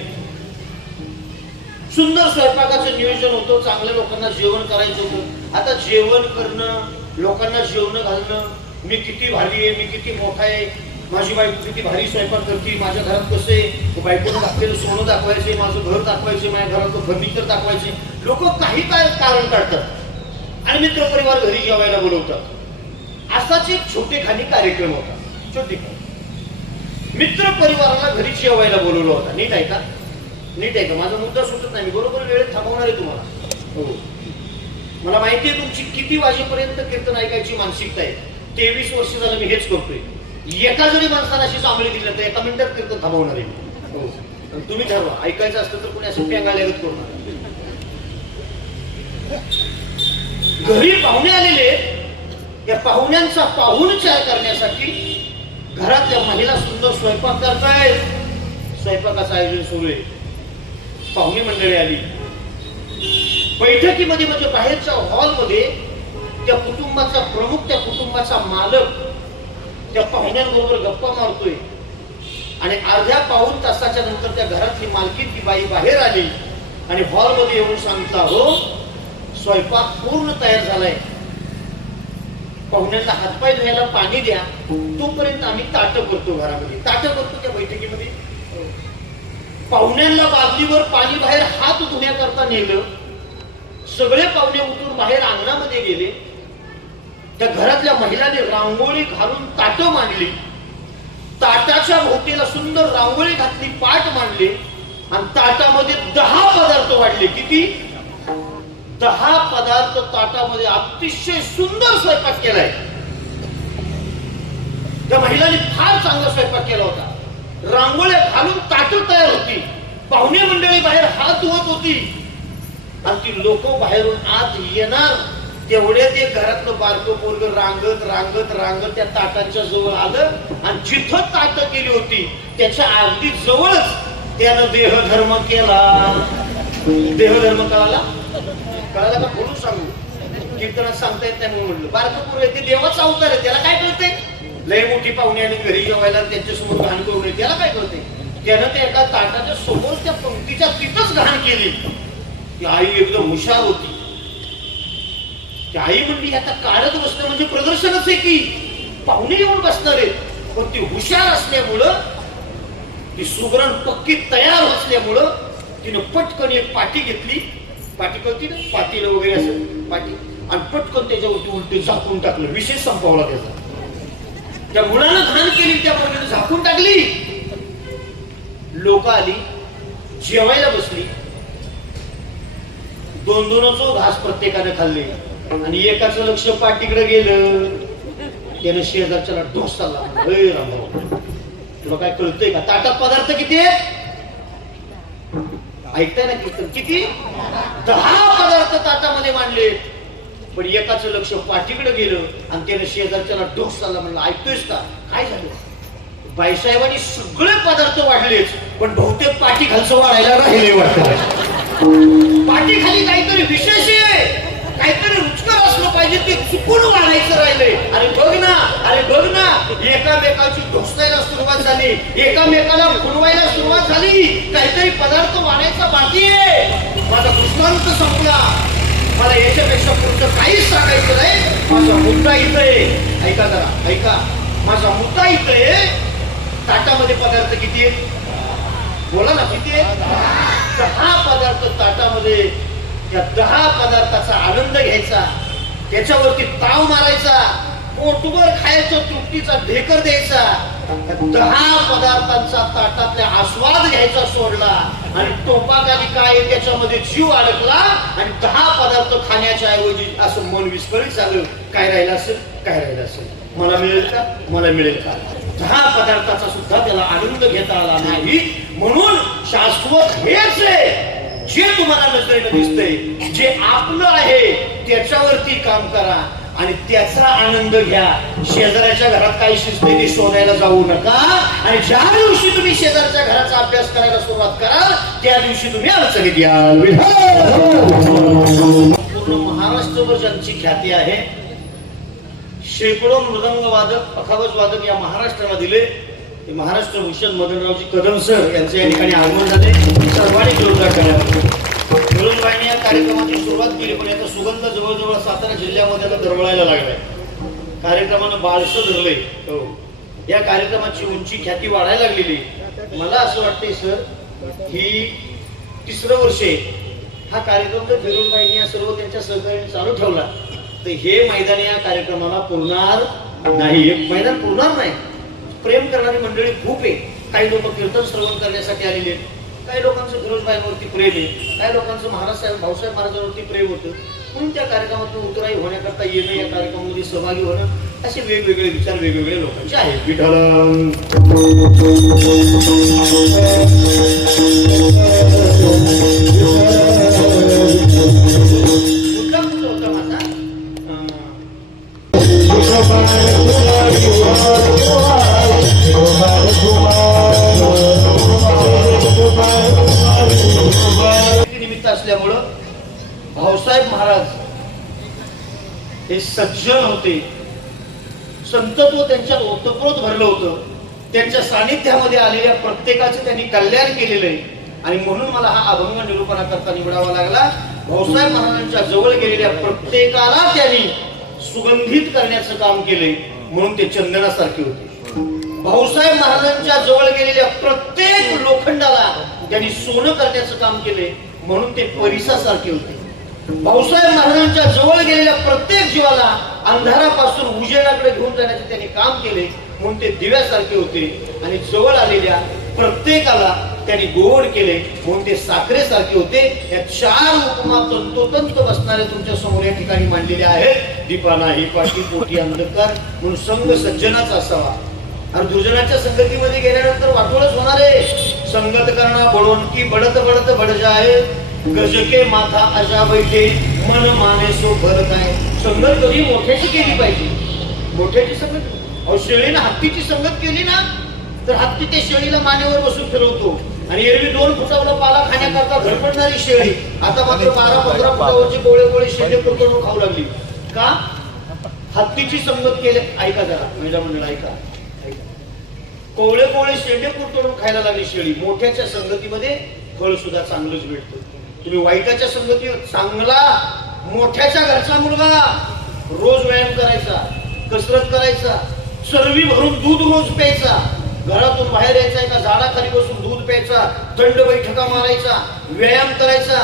सुंदर स्वयंपाकाचं नियोजन होतं, चांगल्या लोकांना जेवण करायचं होतं. आता जेवण करणं, लोकांना जेवण घालणं, मी किती भारी आहे, मी किती मोठा आहे, माझी बायको किती भारी स्वयंपाक करते, माझ्या घरात कसे बायकोनं घातलेलं सोनं दाखवायचे, माझं घर दाखवायचे, माझ्या घरातलं फर्निचर दाखवायचे. लोक काही काय कारण काढतात आणि मित्रपरिवार घरी जेवायला बोलवतात. असाच एक छोटेखानी कार्यक्रम होता. छोटेखानी मित्र परिवाराला घरी जेवायला बोलवलं होता. नीट आहे का? नीट आहे का? माझा मुद्दा सुटत नाही, मी बरोबर वेळेत थांबवणार आहे तुम्हाला. हो, मला माहिती आहे तुमची किती वाजेपर्यंत कीर्तन ऐकायची मानसिकता आहे. 23 वर्ष झालं मी हेच करतोय. एका जरी माणसाला अशी चांगली दिली तर 1 मिनिटात कीर्तन थांबवणार आहे. हो, तुम्ही ठरवा, ऐकायचं असतं तर कोणी असं पेंगाळ्यागत करणार. घरी पाहुणे आलेले, या पाहुण्यांचा पाहुणचार करण्यासाठी घरातल्या महिला सुंदर स्वयंपाक करतायत. स्वयंपाकाचं आयोजन सुरू आहे. पाहुणी मंडळी आली. बैठकीमध्ये म्हणजे बाहेरच्या हॉलमध्ये त्या कुटुंबाचा प्रमुख, त्या कुटुंबाचा मालक त्या पाहुण्यांबरोबर गप्पा मारतोय. आणि अर्ध्या पाऊण तासाच्या नंतर त्या घरातली मालकी ती बाई बाहेर आली आणि हॉलमध्ये येऊन सांगितलं, हो स्वयंपाक पूर्ण तयार झालाय, पाहुण्यांना हातपाय धुवायला पाणी द्या, तोपर्यंत आम्ही ताटं करतो. घरामध्ये ताटं करतो त्या बैठकीमध्ये. पाहुण्यांना बादलीवर पाणी बाहेर हात धुण्याकरता नेलं. सगळे पाहुणे उठून बाहेर अंगणामध्ये गेले. त्या घरातल्या महिलांनी रांगोळी घालून ताटं मांडली ताटाच्या भोवतीला सुंदर रांगोळी घातली, पाट मांडले आणि ताटामध्ये 10 पदार्थ वाढले. किती? 10 पदार्थ ताटामध्ये अतिशय सुंदर स्वयंपाक केलाय. त्या महिलांनी फार चांगला स्वयंपाक केला होता. रांगोळ्या घालून ताट तयार होती. पाहुणे मंडळी बाहेर हात धुवत होती आणि ती लोक बाहेरून आत येणार तेवढे ते घरातलं बारकं पोरगं रांगत रांगत रांगत त्या ताटांच्या जवळ आलं आणि जिथं ताट केली होती त्याच्या अगदी जवळच त्यानं देहधर्म केला. देहधर्म कळाला का बोलून सांगू? कीर्तनात सांगता येत नाही म्हणून म्हणलं. बारकं पोरगं ते देवाचा अवतार आहे, त्याला काय कळते? लय मोठी पाहुणे आणि घरी जेवायला त्यांच्या समोर घाण करू नये, त्याला काय कळते? त्यानं त्या एका ताटाच्या समोर त्या पंक्तीच्या तिथंच घाण केली. ती आई एकदम हुशार होती. ती आई म्हणली आता काढत बसणं म्हणजे प्रदर्शनच आहे की पाहुणे येऊन बसणार आहेत. पण ती हुशार असल्यामुळं, ती सुगरण पक्की तयार असल्यामुळं तिनं पटकन एक पाटी घेतली. पाटी कळती ना, पाटील वगैरे असं पाटी, आणि पटकन त्याच्यावरती उलटी झाकून टाकलं. विषय संपवला त्याचा. त्या मुलानं घाण केली, त्या मुलाने झाकून टाकली. लोक आली, जेवायला बसली. 2-2 घास प्रत्येकाने खाल्ले आणि एकाचं लक्ष पाठीकडे गेलं. त्यानं शेजारच्याला ढोसा लावला. तुला काय कळतंय का? ताटात पदार्थ किती आहेत? ऐकताय ना कीर्तन? किती? 10 पदार्थ ताटामध्ये मांडले. पण एकाचं लक्ष पाठीकडे गेलं आणि त्यानं शेजारच्याला ढोसाला म्हणलं ऐकतोयस का? काय झालं? बाईसाहेबांनी सगळे पदार्थ वाढलेच पण बहुतेक पाठी खालचं वाढायला राहिले वाटतं. पाठी खाली काहीतरी विशेष आहे, काहीतरी रुचकर असलं पाहिजे, ते चुकून वाढायचं राहिले. अरे बघ ना, अरे बघ ना, एकामेकाची ढोसायला सुरुवात झाली, एकामेकाला फुलवायला सुरुवात झाली. काहीतरी पदार्थ वाढायचा बाकी आहे. माझा कृष्णांत संपला. मला याच्यापेक्षा पुढचं काहीच सांगायचं नाही. माझा मुद्दा इथं आहे. ऐका जरा, ऐका. माझा मुद्दा इथं आहे. ताटामध्ये पदार्थ किती आहेत? बोला ना, किती आहेत? 10 पदार्थ ताटामध्ये. त्या 10 पदार्थाचा आनंद घ्यायचा, त्याच्यावरती ताव मारायचा, पोटभर खायचं, तृप्तीचा ढेकर द्यायचा. 10 पदार्थांचा ताटातला आस्वाद घ्यायचा सोडला आणि टोपाखाली काय त्याच्यामध्ये जीव अडकला आणि 10 पदार्थ खाण्याच्या ऐवजी असं मन विस्कळीत झालं. काय राहिलं असेल? काय राहिलं असेल? मला मिळेल का? मला मिळेल का? 10 पदार्थाचा सुद्धा त्याला आनंद घेता आला नाही. म्हणून शाश्वत हेच आहे, जे तुम्हाला नजरेनं दिसतंय, जे आपलं आहे त्याच्यावरती काम करा आणि त्याचा आनंद घ्या. शेजाऱ्याच्या घरात काही शिजते ते शोधायला जाऊ नका. आणि ज्या दिवशी तुम्ही शेजारच्या घराचा अभ्यास करायला सुरुवात कराल त्या दिवशी तुम्ही अडचणीत याल. पूर्ण महाराष्ट्रभर ज्यांची ख्याती आहे, शेकडो मृदंग वादक, अखावज वादक या महाराष्ट्राला दिले. ते महाराष्ट्र भूषण मदनरावजी कदम सर यांचे या ठिकाणी आगमन झाले. सर्वांनी जोरदार करावे. फिरोजबाईंनी या कार्यक्रमाची सुरुवात केली पण याचा सुगंध जवळजवळ सातारा जिल्ह्यामध्ये आता दरवळायला लागलाय. कार्यक्रमानं बाळसं धरलंय. हो, या कार्यक्रमाची उंची ख्याती वाढायला लागलेली. मला असं वाटतंय सर, ही 3रं वर्ष आहे. हा कार्यक्रम जर फिरोजबाईंनी या सर्व त्यांच्या सहकार्याने चालू ठेवला तर हे मैदान या कार्यक्रमाला पुरणार नाही. एक मैदान पुरणार नाही. प्रेम करणारी मंडळी खूप आहे. काही लोक कीर्तन श्रवण करण्यासाठी आलेले आहेत, काही लोकांचं फिरोजबाईंवरती प्रेम आहे, काही लोकांचं महाराज साहेब भाऊसाहेब महाराजांवरती प्रेम होतं. म्हणून त्या कार्यक्रमातून उतराई होण्याकरता येणं, या कार्यक्रमामध्ये सहभागी होणं, असे वेगवेगळे विचार वेगवेगळ्या लोकांचे आहेत. विठ्ठल मुद्दाम कुठं होता माझा? निमित्त असल्यामुळं भाऊसाहेब महाराज हे सज्जन होते. संतत्व त्यांच्या ओतप्रोत भरलं होतं. त्यांच्या सानिध्यामध्ये आलेल्या प्रत्येकाचे त्यांनी कल्याण केलेलं आहे आणि म्हणून मला हा अभंग निरूपणाकरता निवडावा लागला. भाऊसाहेब महाराजांच्या जवळ गेलेल्या प्रत्येकाला त्यांनी सुगंधित करण्याचं काम केले म्हणून ते चंदनासारखे होते. भाऊसाहेब महाराजांच्या जवळ गेलेल्या प्रत्येक लोखंडाला त्यांनी सोनं करण्याचं काम केले म्हणून ते परिसासारखे होते. भाऊसाहेब महाराजांच्या जवळ गेलेल्या प्रत्येक जीवाला अंधारापासून उजेडाकडे घेऊन जाण्याचे त्यांनी काम केले म्हणून ते दिव्यासारखे होते आणि जवळ आलेल्या प्रत्येकाला त्यांनी गोड केले म्हणून ते साखरेसारखे होते. या 4 उपमा तंतोतंत बसणारे तुमच्या समोर या ठिकाणी मांडलेले आहेत. दीपा नाही पाठी पोटी अंधकार म्हणून संघ सज्जनाचा असावा. आणि दुर्जनाच्या संगतीमध्ये गेल्यानंतर वाटोळच होणार आहे. संगत करना बडोनकी बडत बडत बड जाए गजके माथा अजा बैठे मन माने सो भरत आहे. संगत कधी मोठ्याची केली पाहिजे. मोठ्याची संगत अहो शेळीनं हत्तीची संगत केली ना तर हत्ती ते शेळीला मानेवर बसून फिरवतो आणि एरवी 2 फुटावला पाला खाण्याकरता धडपडणारी शेळी आता मात्र 12-15 फुटावरची गोळे गोळे शेंडे कुरकुरून खाऊ लागली. का? हत्तीची संगत केली. ऐका जरा महिला मंडळ ऐका. कोवळे कोवळे शेंडे कुरतडून खायला लागली शेळी. मोठ्याच्या संगतीमध्ये फळ सुद्धा चांगलंच भेटतं. तुम्ही वाईटाच्या संगतीवर चांगला मोठ्याच्या घरचा मुलगा रोज व्यायाम करायचा, कसरत करायचा, चरबी भरून दूध रोज प्यायचा, घरातून बाहेर यायचा एका झाडाखाली बसून दूध प्यायचा, दंड बैठका मारायचा, व्यायाम करायचा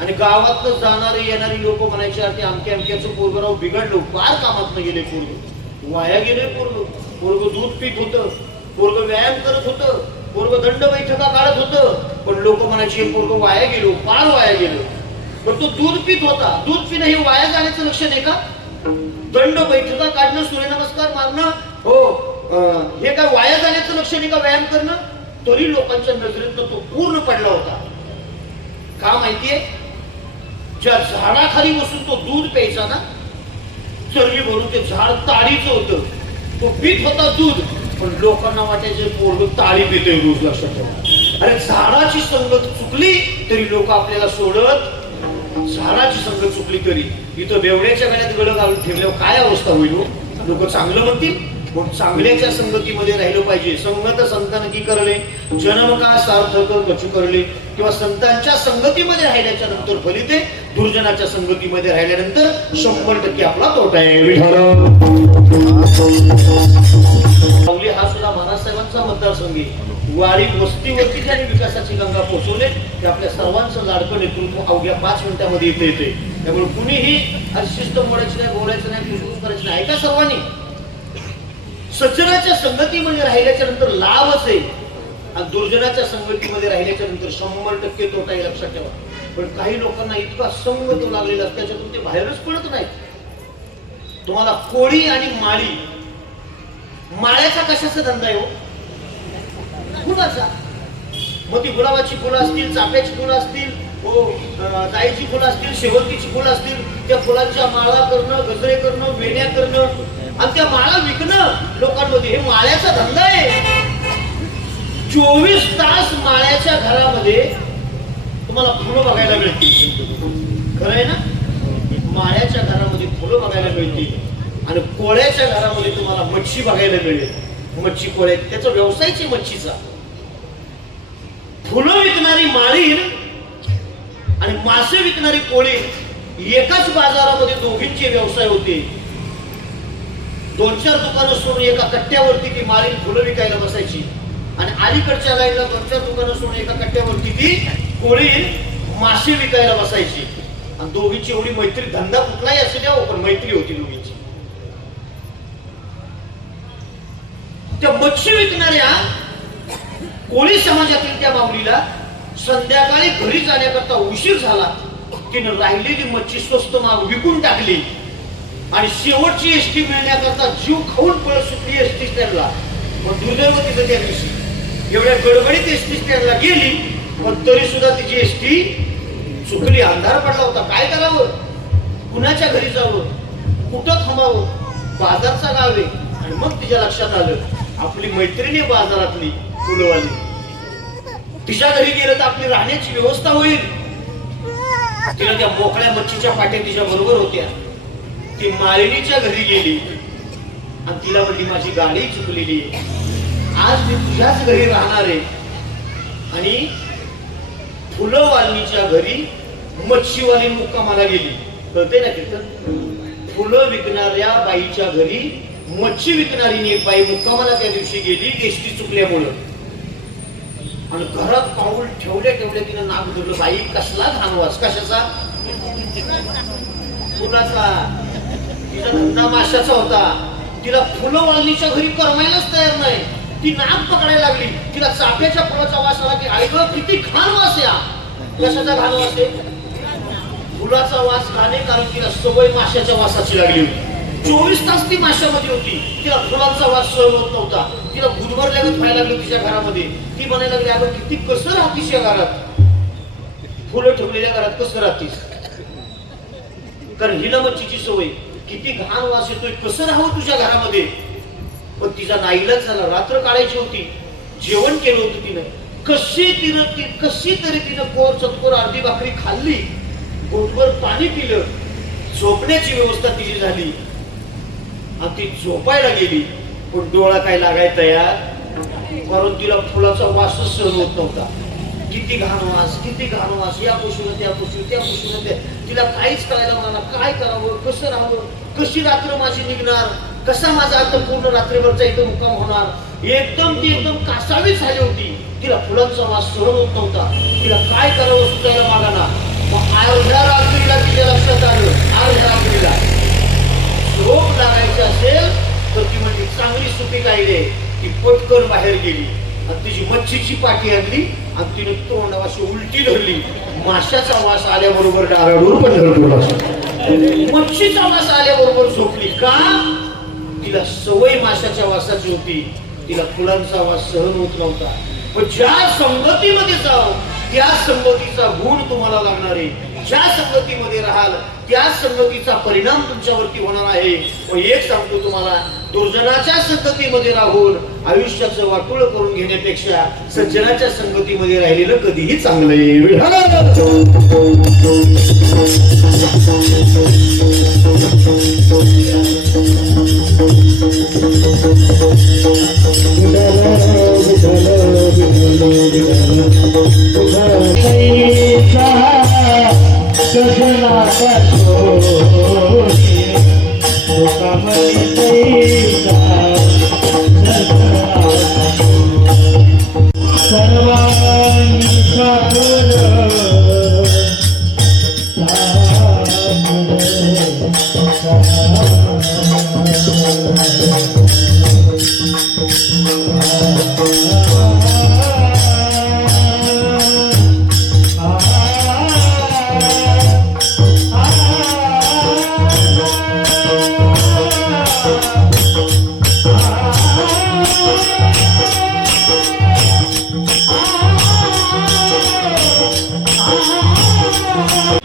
आणि गावातनं जाणारे येणारी लोक म्हणायचे अरे अमक्या अमक्याचं पोरगराव बिघडलं, फार कामात गेले पोरग, वाया गेले पोरग दूध पित होतं, पोरग व्यायाम करत होतं, पोरग दंड बैठका काढत होतं, पण लोक म्हणायचे पोरग वाया गेलो, फार वाया गेलो. पण तो दूध पित होता. दूध पिणं हे वाया जाण्याचं लक्षण आहे का? दंड बैठका काढणं, सूर्यनमस्कार मारणं हो हे काय वाया जाण्याचं लक्षण आहे का? व्यायाम करणं. तरी लोकांच्या नजरेतनं तो पूर्ण पडला होता. का माहितीये? ज्या झाडाखाली बसून तो दूध प्यायचा ना, चरबी भरून ते झाड ताडीचं होतं, तो पीत होता दूध, पण लोकांना वाटायचे पोरग ताळी पितोय रोज. लक्षात ठेवा. अरे झाडाची संगत चुकली तरी लोक आपल्याला सोडत, झाडाची संगत चुकली तरी. इथं बेवड्याच्या गळ्यात गळ घालून ठेवल्यावर काय अवस्था होईल? लोक चांगलं म्हणतील. पण चांगल्याच्या संगतीमध्ये राहिलं पाहिजे. संगत संतान की करले जन्म का सार्थक कचू करले. किंवा संतांच्या संगतीमध्ये राहिल्याच्या नंतर फलिते, दुर्जनाच्या संगतीमध्ये राहिल्यानंतर 100% आपला तोटा आहे. हा सुद्धा महाराज साहेबांचा मतदारसंघ आहे. वाडी वस्तीवरती ज्यांनी विकासाची गंगा पोहोचवले ते आपल्या सर्वांचं लाडकं नेतृत्व अवघ्या 5 मिनिटांमध्ये येते. त्यामुळे कुणीही शिस्त मोडायची नाही, बोलायचं नाही, कुसकुस करायची नाही. ऐका सर्वांनी, सज्जनाच्या संगतीमध्ये राहिल्याच्या नंतर लाभच आहे आणि दुर्जनाच्या संगतीमध्ये राहिल्याच्या नंतर 100% तोटा आहे. लक्षात ठेवा. पण काही लोकांना इतका संग तो लागलेला असतो त्याच्यातून ते बाहेरच पडत नाही. तुम्हाला कोळी आणि माळी, माळ्याचा कशाचा धंदा आहे हो? फुलाचा. मग ती गुलाबाची फुलं असतील, चाफ्याची फुलं असतील, जाईची फुलं असतील, शेवंतीची फुलं असतील, त्या फुलांच्या माळा करणं, गजरे करणं, वेण्या करणं आणि त्या माळा विकणं लोकांमध्ये, हे माळ्याचा धंदा आहे. 24 तास माळ्याच्या घरामध्ये तुम्हाला फुलं बघायला मिळतील. खरं आहे ना? माळ्याच्या घरामध्ये फुलं बघायला मिळतील आणि कोळ्याच्या घरामध्ये तुम्हाला मच्छी बघायला मिळेल. मच्छी कोळ्या त्याचा व्यवसायच आहे मच्छीचा. फुलं विकणारी माळीण आणि मासे विकणारी कोळी एकाच बाजारामध्ये दोघींचे व्यवसाय होते. 2-4 दुकानं सोडून एका कट्ट्यावरती ती माळीण फुलं विकायला बसायची आणि अलीकडच्या लाईनला 2-4 दुकानं सोडून एका कट्ट्यावरती ती कोळी मासे विकायला बसायची. आणि दोघींची एवढी मैत्री, धंदा कुठलाही असू द्या पण मैत्री होती दोघींची. त्या मच्छी विकणाऱ्या कोळी समाजातील त्या माऊलीला संध्याकाळी घरी जाण्याकरता उशीर झाला. तिनं राहिलेली मच्छी स्वस्त माग विकून टाकली आणि शेवटची एसटी मिळण्याकरता जीव खाऊन पळत सुटली एसटी स्टँडला. पण दुर्दैव तिथं त्या दिवशी एवढ्या गडबडीत एसटी स्टँडला गेली पण तरी सुद्धा तिची एसटी चुकली. अंधार पडला होता. काय करावं? कुणाच्या घरी जावं? कुठं थांबावं? बाजारचा गाव आहे. आणि मग तिच्या लक्षात आलं आपली मैत्रिणी बाजारातली फुलवाली, तिच्या घरी गेलं तर आपली राहण्याची व्यवस्था होईल. तिला त्या मोकळ्या मच्छीच्या पाट्या तिच्या बरोबर होत्या. ती मालिनीच्या घरी गेली आणि तिला म्हणली माझी गाडी चुकलेली आहे, आज मी तुझ्याच घरी राहणार आहे. आणि फुलवालीच्या घरी मच्छीवाली मुक्कामाला गेली. कळते ना कीर्तन? फुलं विकणाऱ्या बाईच्या घरी मच्छी विकणारी एक बाई मुक्कामाला त्या दिवशी गेली एसटी चुकल्यामुळं. आणि घरात पाऊल ठेवल्या ठेवल्या तिनं नाक धरलं. बाई कसला घाणवास, कशाचा? फुलाचा. तिचा धंदा माशाचा होता. तिला फुलं वाळणीच्या घरी करमायलाच तयार नाही. ती नाक पकडायला लागली. तिला चाफ्याच्या फुलाचा वास आला की आई गं किती घाण वास या. कशाचा घाण वास आहे? फुलाचा वास घाणे, कारण तिला सवय माशाच्या वासाची लागली होती. 24 तास ती माशामध्ये होती. तिला फुलांचा वास सहन होत नव्हता. तिला गुदमरल्यागत व्हायला लागली तिच्या घरामध्ये. ती म्हणायला लागली अगं किती कसं राहतीस या घरात, फुलं ठेवलेल्या घरात कसं राहतीस. कारण हिला मच्छीची सवय. किती घाण वास येतोय, कसं राहावं तुझ्या घरामध्ये. पण तिचा नाईलाज झाला. रात्र काढायची होती. जेवण केलं होतं तिने. कशी तरी तिनं कोर चतकोर अर्धी भाकरी खाल्ली, गोटभर पाणी पिलं, झोपण्याची व्यवस्था तिची झाली आणि ती झोपायला गेली. पण डोळा काय लागाय तयार, कारण तिला फुलाचा वासच सहन होत नव्हता. किती घाण वास, किती घाण वास, या पुसून त्या पुसून त्या पुसून त्या. तिला काहीच कळायला मला काय करावं, कसं राहावं, कशी रात्र माझी निघणार, कसा माझा आता पूर्ण रात्रीवरचा इथं मुक्काम होणार. ती एकदम कासावीच झाली होती. तिला फुलांचा वास सहन होत नव्हता. तिला काय करावं सुचायला मागाना. मग अर्ध्या रात्रीला तिच्या लक्षात आलं, अर्ध्या रात्रीला झोप लागायची असेल तर ती म्हणजे चांगली सुपी काढली. ती पटकन बाहेर गेली आणि तिची मच्छीची पाठी आणली आणि तिने तोंडावाशी उलटी धरली. माशाचा वास आल्याबरोबर डाराडूर पण मच्छीचा वास आल्याबरोबर झोपली. का? तिला सवय माशाच्या वासाची होती. तिला फुलांचा वास सहन होत नव्हता. पण ज्या संगतीमध्ये जाओ त्या संगतीचा गुण तुम्हाला लागणार आहे. ज्या संगतीमध्ये राहाल त्या संगतीचा परिणाम तुमच्यावरती होणार आहे. व एक सांगतो तुम्हाला, दुर्जनाच्या संगतीमध्ये राहून आयुष्याचं वाटोळ करून घेण्यापेक्षा सज्जनाच्या संगतीमध्ये राहिलेलं कधीही चांगलं आहे.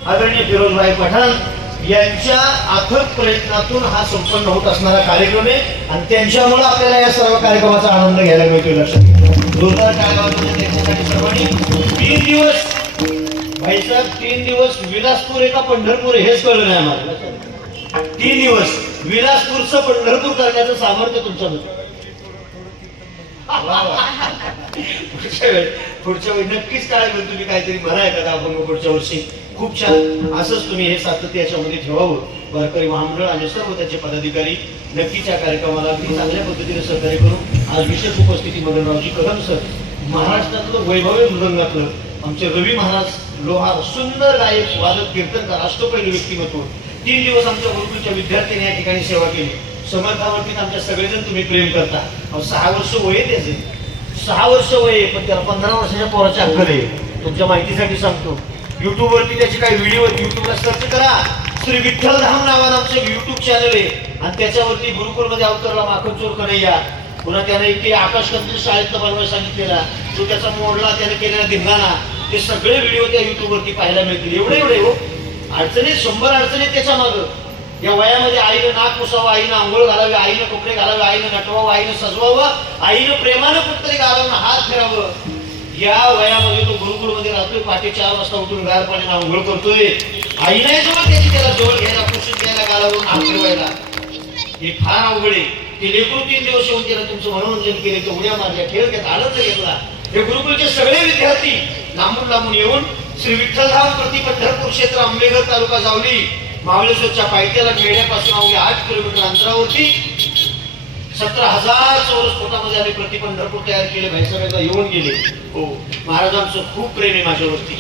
आदरणीय फिरोजभाई पठाण यांच्या अथक प्रयत्नातून हा संपन्न होत असणारा कार्यक्रम आहे आणि त्यांच्यामुळे आपल्याला या सर्व कार्यक्रमाचा आनंद घ्यायला मिळतोय. लक्षात जोरदार टाळ्या त्यांच्यासाठी सर्वांनी. 3 दिवस भाईसाहेब, 3 दिवस विलासपूर एका पंढरपूर हेच कळलं नाही आम्हाला. 3 दिवस विलासपूरचं पंढरपूर करण्याचं सामर्थ्य तुमच्यामध्ये. पुढच्या वेळी नक्कीच काय म्हणतो तुम्ही काहीतरी म्हणा एखादा आपण पुढच्या वर्षी. खूप छान. असंच तुम्ही हे सातत्य याच्यामध्ये ठेवावं. वारकरी महामंडळ आणि सर्व त्याचे पदाधिकारी नक्कीच या कार्यक्रमाला अगदी चांगल्या पद्धतीने सहकार्य करून आज विशेष उपस्थिती मदनरावजी कदम सर, महाराष्ट्रातलं वैभवी मृदंगातलं आमचे रवी महाराज लोहार, सुंदर गायक, वादक, कीर्तनकार, अष्टपैलू व्यक्तिमत्व. 3 दिवस आमच्या गुरुकुलच्या विद्यार्थ्यांनी या ठिकाणी सेवा केली. समर्थावरती आमच्या सगळेजण तुम्ही प्रेम करता. 6 वर्ष वय त्याचे, 6 वर्ष वय, पण त्याला 15 वर्षाच्या पोराची अक्कल आहे. तुमच्या माहितीसाठी सांगतो, युट्यूब वरती त्याचे काही व्हिडिओ, युट्यूबला सर्च करा, श्री विठ्ठलधाम नावानं आमचं युट्यूब चॅनल आहे आणि त्याच्यावरती गुरुकुलमध्ये अवतरला माखनचोर कन्हैया. पुन्हा त्याने इथे आकाश कंदील शाळेतनं बनवायला सांगितलेला, तो त्याचा मोडला, त्याने केलेला धिंगाणा, ते सगळे व्हिडिओ त्या युट्यूब वरती पाहायला मिळतील. एवढे हो अडचणी, 100 अडचणी त्याच्या मागं. या वयामध्ये आईनं नाक पुसावं, आईनं आंघोळ घालावी, आईनं कपडे घालावे, आईनं नटवावं, आईनं सजवावं, आईनं प्रेमानं कुठतरी गावांना हात फिरावं. या वयामध्ये तो गुरुकुलमध्ये राहतोय. पहाटे 4 वाजता उठून गार पाण्यानं आंघोळ करतोय. आई नाही जवळ त्याची, त्याला जवळ घ्यायला, पुसून घ्यायला, गालावरून हात फिरवायला. हे फार अवघड आहे. ते लेकरू 3 दिवस येऊन त्याला तुमचं मनोरंजन केले, ते उड्या मारल्या, खेळ घेत, आनंद घेतला. हे गुरुकुलचे सगळे विद्यार्थी लांबून येऊन श्री विठ्ठलधाम प्रति पंढरपूर क्षेत्र, आंबेघर तालुका, जावली, महाबळेश्वरच्या पायथ्याला मेढ्यापासून अवघे 8 किलोमीटर अंतरावरती 17,000 चौरस फुटामध्ये आम्ही प्रति पंढरपूर तयार केले. भाईसाहेबांना येऊन गेले. हो, महाराजांचं खूप प्रेम आहे माझ्यावरती,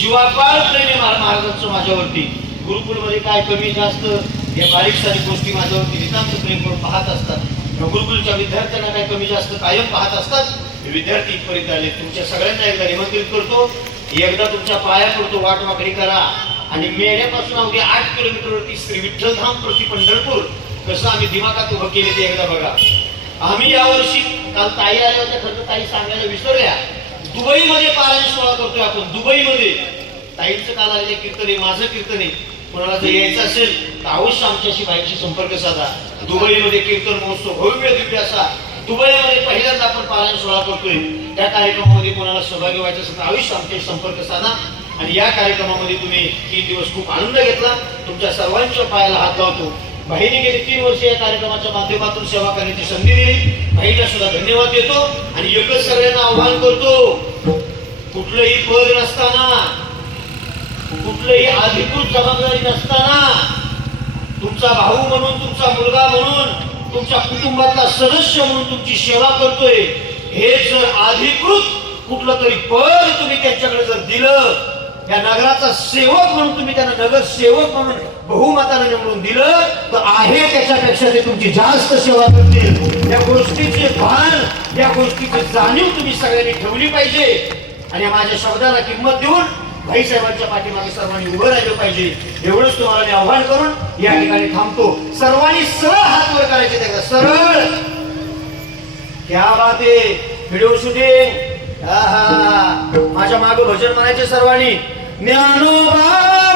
जीवापाड प्रेम आहे महाराजांचं माझ्यावरती. गुरुकुलमध्ये काय कमी जास्त या बारीक सारीक गोष्टी माझ्यावरती नितांत प्रेम करून पाहत असतात. गुरुकुलच्या विद्यार्थ्यांना काही कमी जास्त कायम पाहत असतात. विद्यार्थी इथपर्यंत आले. तुमच्या सगळ्यांना एकदा निमंत्रित करतो, एकदा तुमच्या पाया पडतो, वाट वाकडी करा आणि मेढ्यापासून अवघी 8 किलोमीटरवरती श्री विठ्ठलधाम प्रति पंढरपूर कसं आम्ही दिमागात उभं केले ते एकदा बघा. आम्ही यावर्षी काल ताई आल्या होत्या, खरं ताई सांगायला विसरल्या, दुबईमध्ये पारायण सोहळा करतोय आपण. दुबईमध्ये ताईंचं काल आलेलं कीर्तन आहे, माझं कीर्तन आहे. कोणाला जर यायचं असेल तर अवश्य आमच्याशी बाईकशी संपर्क साधा. दुबईमध्ये कीर्तन महोत्सव भव्य दिव्य असा दुबईमध्ये पहिल्यांदा आपण पारायण सोहळा करतोय. त्या कार्यक्रमामध्ये कोणाला सहभागी व्हायचं असेल तर अवश्य आमच्याशी संपर्क साधा. आणि या कार्यक्रमामध्ये तुम्ही 3 दिवस खूप आनंद घेतला. तुमच्या सर्वांच्या पायाला हात लावतो. बहिणी गेली 3 वर्ष या कार्यक्रमाच्या माध्यमातून सेवा करण्याची संधी दिली. बहिणीला सुद्धा धन्यवाद देतो आणि एकच सगळ्यांना आव्हान करतो, कुठलंही पद नसताना, कुठलंही अधिकृत जबाबदारी नसताना, तुमचा भाऊ म्हणून, तुमचा मुलगा म्हणून, तुमच्या कुटुंबातला सदस्य म्हणून तुमची सेवा करतोय. हे जर अधिकृत कुठलं तरी पद तुम्ही त्यांच्याकडे जर दिलं, या नगराचा सेवक म्हणून तुम्ही त्यांना नगरसेवक म्हणून बहुमताने निवडून दिलं, तर आहे त्याच्यापेक्षा ते तुमची जास्त सेवा करतील. या गोष्टीचे भान, या गोष्टीची जाणीव तुम्ही सगळ्यांनी ठेवली पाहिजे. आणि माझ्या शब्दाला किंमत देऊन भाईसाहेबांच्या पाठीमागे सर्वांनी उभं राहिलं पाहिजे. एवढंच तुम्हाला मी आव्हान करून या ठिकाणी थांबतो. सर्वांनी सरळ हात वर करायचे, त्याचा सरळ. क्या बात आहे, व्हिडिओ शूटिंग. माझ्या मागे भजन म्हणायचे सर्वांनी. ज्ञानोबा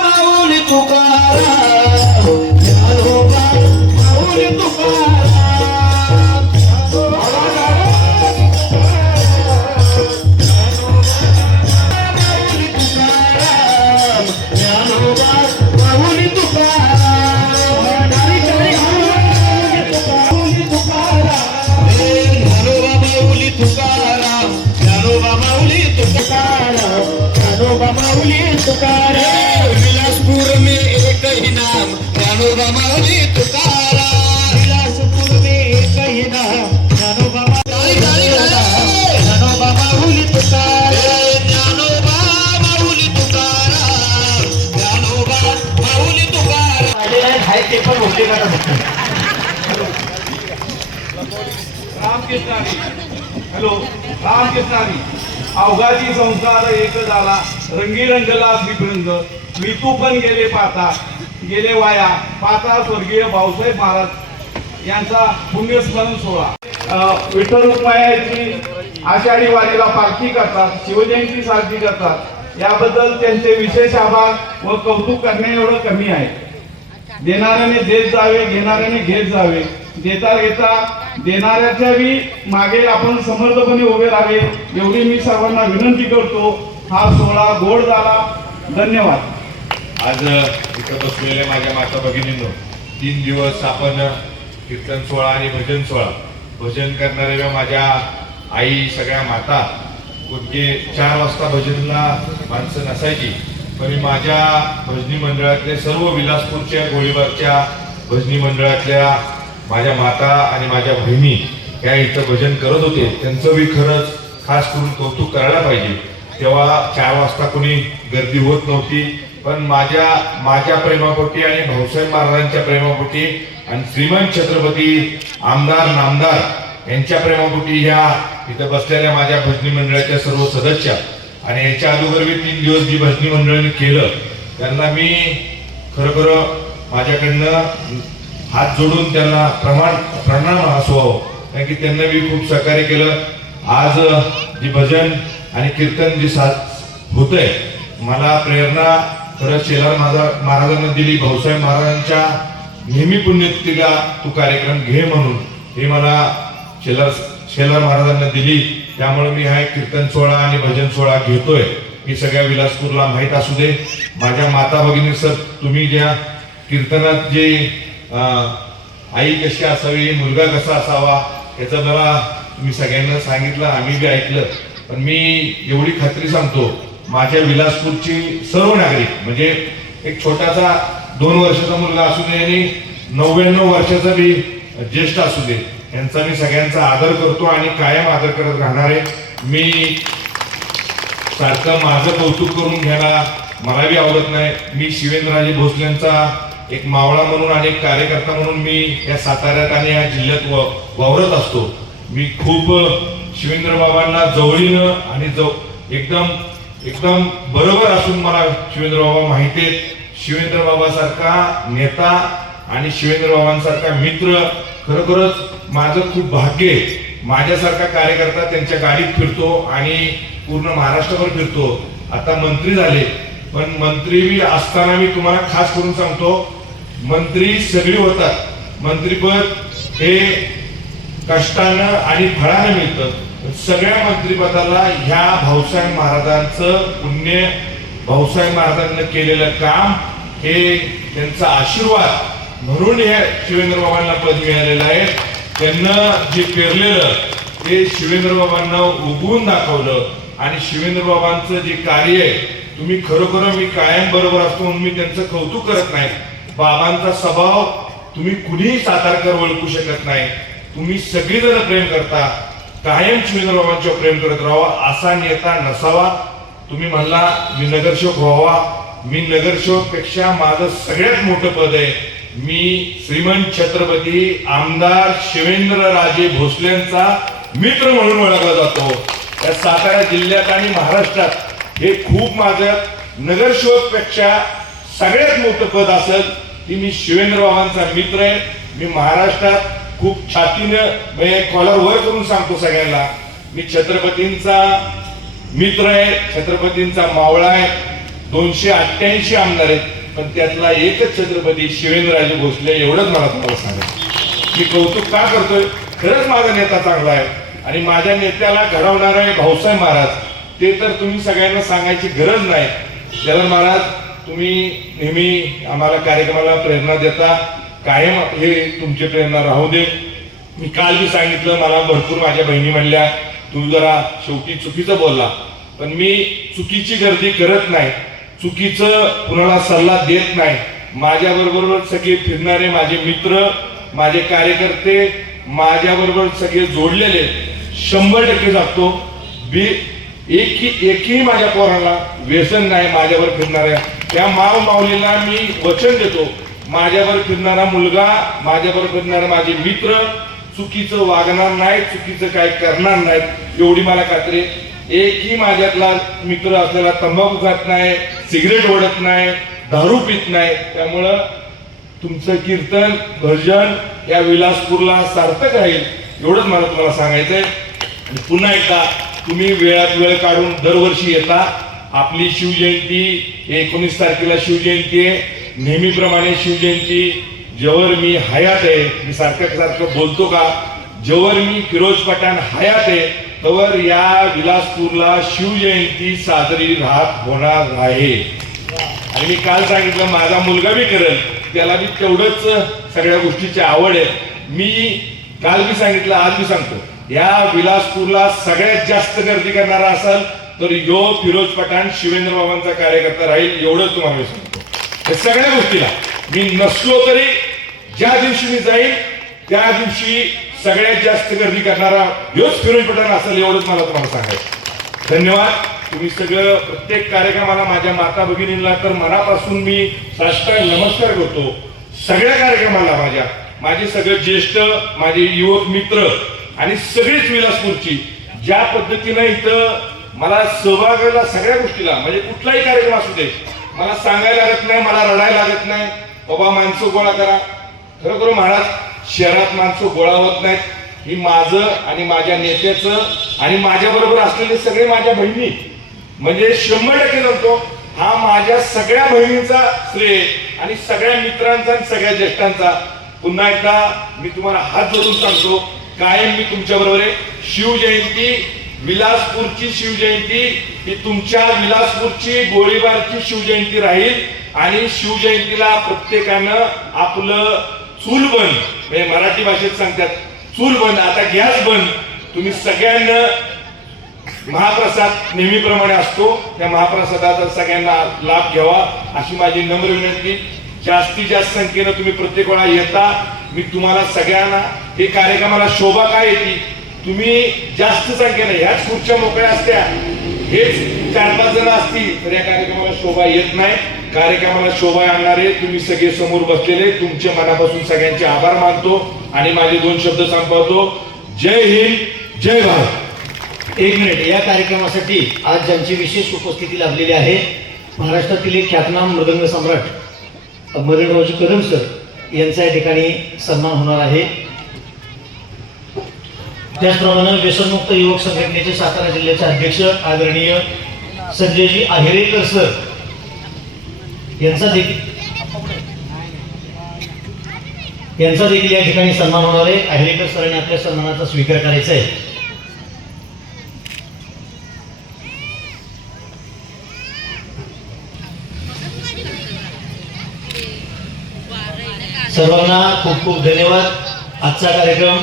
माऊली तुकाराम, ज्ञानोबा माऊली तुकाराम. विलासपुर में एक ही नाम, ज्ञानोबा माऊली तुकाराम. विलासपुर में एक ही नाम, ज्ञानोबा ज्ञानोबा माऊली तुकाराम, ज्ञानोबा माऊली तुकाराम, ज्ञानोबा माऊली तुकाराम. आहे ते पण होते का? रामकृष्णारी. हॅलो, रामकृष्णारी. अवघाची संसार एक झाला, रंगी रंगला श्रीपृंग. वितू पण गेले पाता, गेले वाया पाता. स्वर्गीय भाऊसाहेब महाराज यांचा पुण्यस्मरण सोहळा. विठ्ठल रुक्मायाची आषाढी वारीला पालखी करतात, शिवजयंती साजरी करतात. याबद्दल त्यांचे विशेष आभार व कौतुक करणे एवढं कमी आहे. देणाऱ्याने देत जावे, घेणाऱ्याने घेत जावे. देता घेता देणाऱ्याच्या बी मागे आपण समर्थपणे उभे राहावे, एवढी मी सर्वांना विनंती करतो. हा सोहळा गोड झाला. धन्यवाद. आज इथं बसलेल्या माझ्या माता भगिनींनो, 3 दिवस आपण कीर्तन सोहळा आणि भजन सोहळा, भजन करणाऱ्या माझ्या आई, सगळ्या माता, कुठे 4 वाजता भजनला माणसं नसायची, पण माझ्या भजनी मंडळातले सर्व विलासपूरच्या, गोळीबारच्या भजनी मंडळातल्या माझ्या माता आणि माझ्या बहिणी या इथं भजन करत होते. त्यांचं बी खरंच खास करून कौतुक करायला पाहिजे. तेव्हा 4 वाजता कोणी गर्दी होत नव्हती, पण माझ्या प्रेमापोटी आणि भाऊसाहेब महाराजांच्या प्रेमापोटी आणि श्रीमंत छत्रपती आमदार नामदार यांच्या प्रेमापोटी ह्या इथं बसलेल्या माझ्या भजनी मंडळाच्या सर्व सदस्य आणि याच्या अगोदर मी 3 दिवस जी भजनी मंडळाने केलं त्यांना मी खरोखर माझ्याकडनं हात जोडून त्यांना प्रणाम असवावं, कारण की त्यांना मी खूप सहकार्य केलं. आज जी भजन आणि कीर्तन जी होतंय, मला प्रेरणा खरंच शेलार महाराजांना दिली. भाऊसाहेब महाराजांच्या नेहमी पुण्यतिथीला तू कार्यक्रम घे म्हणून हे मला शेलार महाराजांना दिली. त्यामुळे मी हा कीर्तन सोहळा आणि भजन सोहळा घेतोय. मी सगळ्या विलासपूरला माहीत असू दे. माझ्या माता भगिनी सर, तुम्ही ज्या कीर्तनात जे आई कशी असावी, मुलगा कसा असावा, याचं मला तुम्ही सगळ्यांना सांगितलं, आम्ही बी ऐकलं. पण मी एवढी खात्री सांगतो, माझ्या विलासपूरची सर्व नागरिक, म्हणजे एक छोटासा 2 वर्षाचा मुलगा असू दे आणि 99 वर्षाचा बी ज्येष्ठ असू दे, यांचा मी सगळ्यांचा आदर करतो आणि कायम आदर करत राहणार आहे. मी सारखं माझं कौतुक करून घ्यायला मला बी आवडत नाही. मी शिवेंद्रराजे भोसलेंचा एक मावळा म्हणून आणि एक कार्यकर्ता म्हणून मी या साताऱ्यात आणि या जिल्ह्यात वावरत असतो. मी खूप शिवेंद्र बाबांना जवळीनं आणि एकदम एकदम बरोबर असून मला शिवेंद्र बाबा माहिती आहेत. शिवेंद्र बाबासारखा नेता आणि शिवेंद्र बाबांसारखा मित्र खरोखरच माझं खूप भाग्य आहे. माझ्यासारखा कार्यकर्ता त्यांच्या गाडीत फिरतो आणि पूर्ण महाराष्ट्रभर फिरतो. आता मंत्री झाले, पण मंत्री असताना मी तुम्हाला खास करून सांगतो, मंत्री सगळी होतात. मंत्रीपद हे कष्टानं आणि फळानं मिळतं. सगळ्या मंत्रिपदाला ह्या भाऊसाहेब महाराजांचं पुण्य, भाऊसाहेब महाराजांनी केलेलं काम, हे त्यांचा आशीर्वाद म्हणून हे शिवेंद्र बाबांना पद मिळालेलं आहे. त्यांना जे पेरलेलं ते शिवेंद्र बाबांना उगवून दाखवलं आणि शिवेंद्र बाबांचं जे कार्य आहे, तुम्ही खरोखर मी कायम बरोबर असतो म्हणून मी त्यांचं कौतुक करत नाही. बाबांचा स्वभाव तुम्ही कुणीही सातारकर ओळखू शकत नाही. तुम्ही सगळीजण प्रेम करता, कायम शिवेंद्र बाबांच्यावर प्रेम करत राहावा. असा नेता नसावा. तुम्ही म्हणला मी नगरसेवक व्हावा, मी नगरसेवक पेक्षा माझं सगळ्यात मोठं पद आहे. मी श्रीमंत छत्रपती आमदार शिवेंद्र राजे भोसलेंचा मित्र म्हणून ओळखला जातो. या सातारा जिल्ह्यात आणि महाराष्ट्रात हे खूप माझं नगरसेवक पेक्षा सगळ्यात मोठं पद असेल की मी शिवेंद्र बाबांचा मित्र आहे. मी महाराष्ट्रात खूप छातीनं कॉलर वर करून सांगतो सगळ्यांना, मी छत्रपतींचा मित्र आहे, छत्रपतींचा मावळा आहे. 288 आमदार आहेत, पण त्यातला एकच छत्रपती शिवेंद्रराजे भोसले, एवढंच मला तुम्हाला सांगायचं. मी कौतुक का करतोय, खरंच माझा नेता चांगला आहे आणि माझ्या नेत्याला घडवणार आहे भाऊसाहेब महाराज. ते तर तुम्ही सगळ्यांना सांगायची गरज नाही. जलाल महाराज, तुम्ही नेहमी आम्हाला कार्यक्रमाला प्रेरणा देता, कायम हे तुमची प्रेरणा राहू दे. मी काल बी सांगितलं, मला भरपूर माझ्या बहिणी म्हणल्या तू जरा शेवटी चुकीचं बोलला, पण मी चुकीची गर्दी करत नाही, चुकीचं कुणाला सल्ला देत नाही. माझ्या बरोबर सगळे फिरणारे माझे मित्र, माझे कार्यकर्ते, माझ्या बरोबर सगळे जोडलेले 100% सांगतो. एकही माझ्या पोराला व्यसन नाही. माझ्यावर फिरणाऱ्या त्या माव माऊलीला मी वचन देतो, माझ्यावर फिरणारा मुलगा, माझ्यावर फिरणारे माझे मित्र चुकीचं वागणार नाही, चुकीचं काय करणार नाहीत, एवढी मला खात्री. एकही माझ्यातला मित्र असलेला तंबाखू खात नाही, सिगरेट ओढत नाही, दारू पित नाही. त्यामुळं तुमचं कीर्तन भजन या विलासपूरला सार्थक राहील, एवढंच मला तुम्हाला सांगायचंय. पुन्हा एकदा तुम्ही वेळात वेळ काढून दरवर्षी येता. आपली शिवजयंती 19 तारखेला शिवजयंती आहे. नेहमीप्रमाणे शिवजयंती जेव्हा मी हयात आहे, मी सारखं बोलतो का, जेव्हा मी फिरोज पठाण हयात आहे तवर या विलासपूरला शिवजयंती साजरी होणार आहे. आणि मी काल सांगितलं माझा मुलगा बी करेल, त्याला बी तेवढंच सगळ्या गोष्टीची आवड आहे. मी काल बी सांगितलं, आज बी सांगतो, या विलासपूरला सगळ्यात जास्त गर्दी करणारा असेल तर यो फिरोज पठाण शिवेंद्र बाबांचा कार्यकर्ता राहील, एवढंच तुम्हाला मी सांगतो. या सगळ्या गोष्टीला मी नसलो तरी ज्या दिवशी मी जाईल त्या दिवशी सगळ्यात जास्त गर्दी करणारा योच फिरोज पठाण असेल, एवढंच मला तुम्हाला सांगायचं. धन्यवाद. तुम्ही सगळं प्रत्येक कार्यक्रमाला माझ्या माता भगिनींना तर मनापासून मी साष्टांग नमस्कार करतो. सगळ्या कार्यक्रमाला माझे सगळे ज्येष्ठ, माझे युवक मित्र आणि सगळेच विलासपूरची ज्या पद्धतीनं इथं मला सहभागाला सगळ्या गोष्टीला, म्हणजे कुठलाही कार्यक्रम असू दे, मला सांगायला लागत नाही, मला रडायला लागत नाही, बाबा माणसं गोळा करा. खरोखर महाराज, शहरात माणसं गोळा होत नाहीत. ही माझं आणि माझ्या नेत्याचं आणि माझ्या बरोबर असलेले सगळे माझ्या बहिणी, म्हणजे 100% सांगतो, हा माझ्या सगळ्या बहिणींचा श्रेय आणि सगळ्या मित्रांचा आणि सगळ्या ज्येष्ठांचा. पुन्हा एकदा मी तुम्हाला हात जोडून सांगतो, कायम मी तुमच्या बरोबर आहे. शिवजयंती, विलासपूरची शिवजयंती ही तुमच्या विलासपूरची गोळीबारची शिवजयंती राहील. आणि शिवजयंतीला प्रत्येकानं आपलं चूल बंद, म्हणजे मराठी भाषेत सांगतात चूल बंद, आता गॅस बंद, तुम्ही सगळ्यांना महाप्रसाद नेहमीप्रमाणे असतो, त्या महाप्रसादाचा सगळ्यांना लाभ घ्यावा अशी माझी नम्र विनंती. जास्तीत जास्त संख्येनं तुम्ही प्रत्येक वेळा येता. मी तुम्हाला सगळ्यांना हे कार्यक्रमाला शोभा काय येते, तुम्ही जास्त संख्येनं, ह्याच खुर्च्या मोकळ्या असत्या, हेच 4-5 जण असतील तर या कार्यक्रमाला शोभा येत नाही. कार्यक्रमाला शोभा आणणारे तुम्ही सगळे समोर बसलेले, तुमचे मनापासून सगळ्यांचे आभार मानतो आणि माझे 2 शब्द संपवतो. जय हिंद, जय भारत. 1 मिनिट. या कार्यक्रमासाठी आज ज्यांची विशेष उपस्थिती लाभलेली आहे, महाराष्ट्रातील एक ख्यातनाम मृदंग सम्राट मदनरावजी कदम सर यांचा या ठिकाणी सन्मान होणार आहे. त्याचप्रमाणे व्यसनमुक्त युवक संघटनेचे सातारा जिल्ह्याचे अध्यक्ष आदरणीय संजयजी आहेरेकर सर यांचा देखील या ठिकाणी सन्मान होणार आहे. आहेरेकर सरांनी आपल्या सन्मानाचा स्वीकार करायचा आहे. सर्वांना खूप खूप धन्यवाद. आजचा कार्यक्रम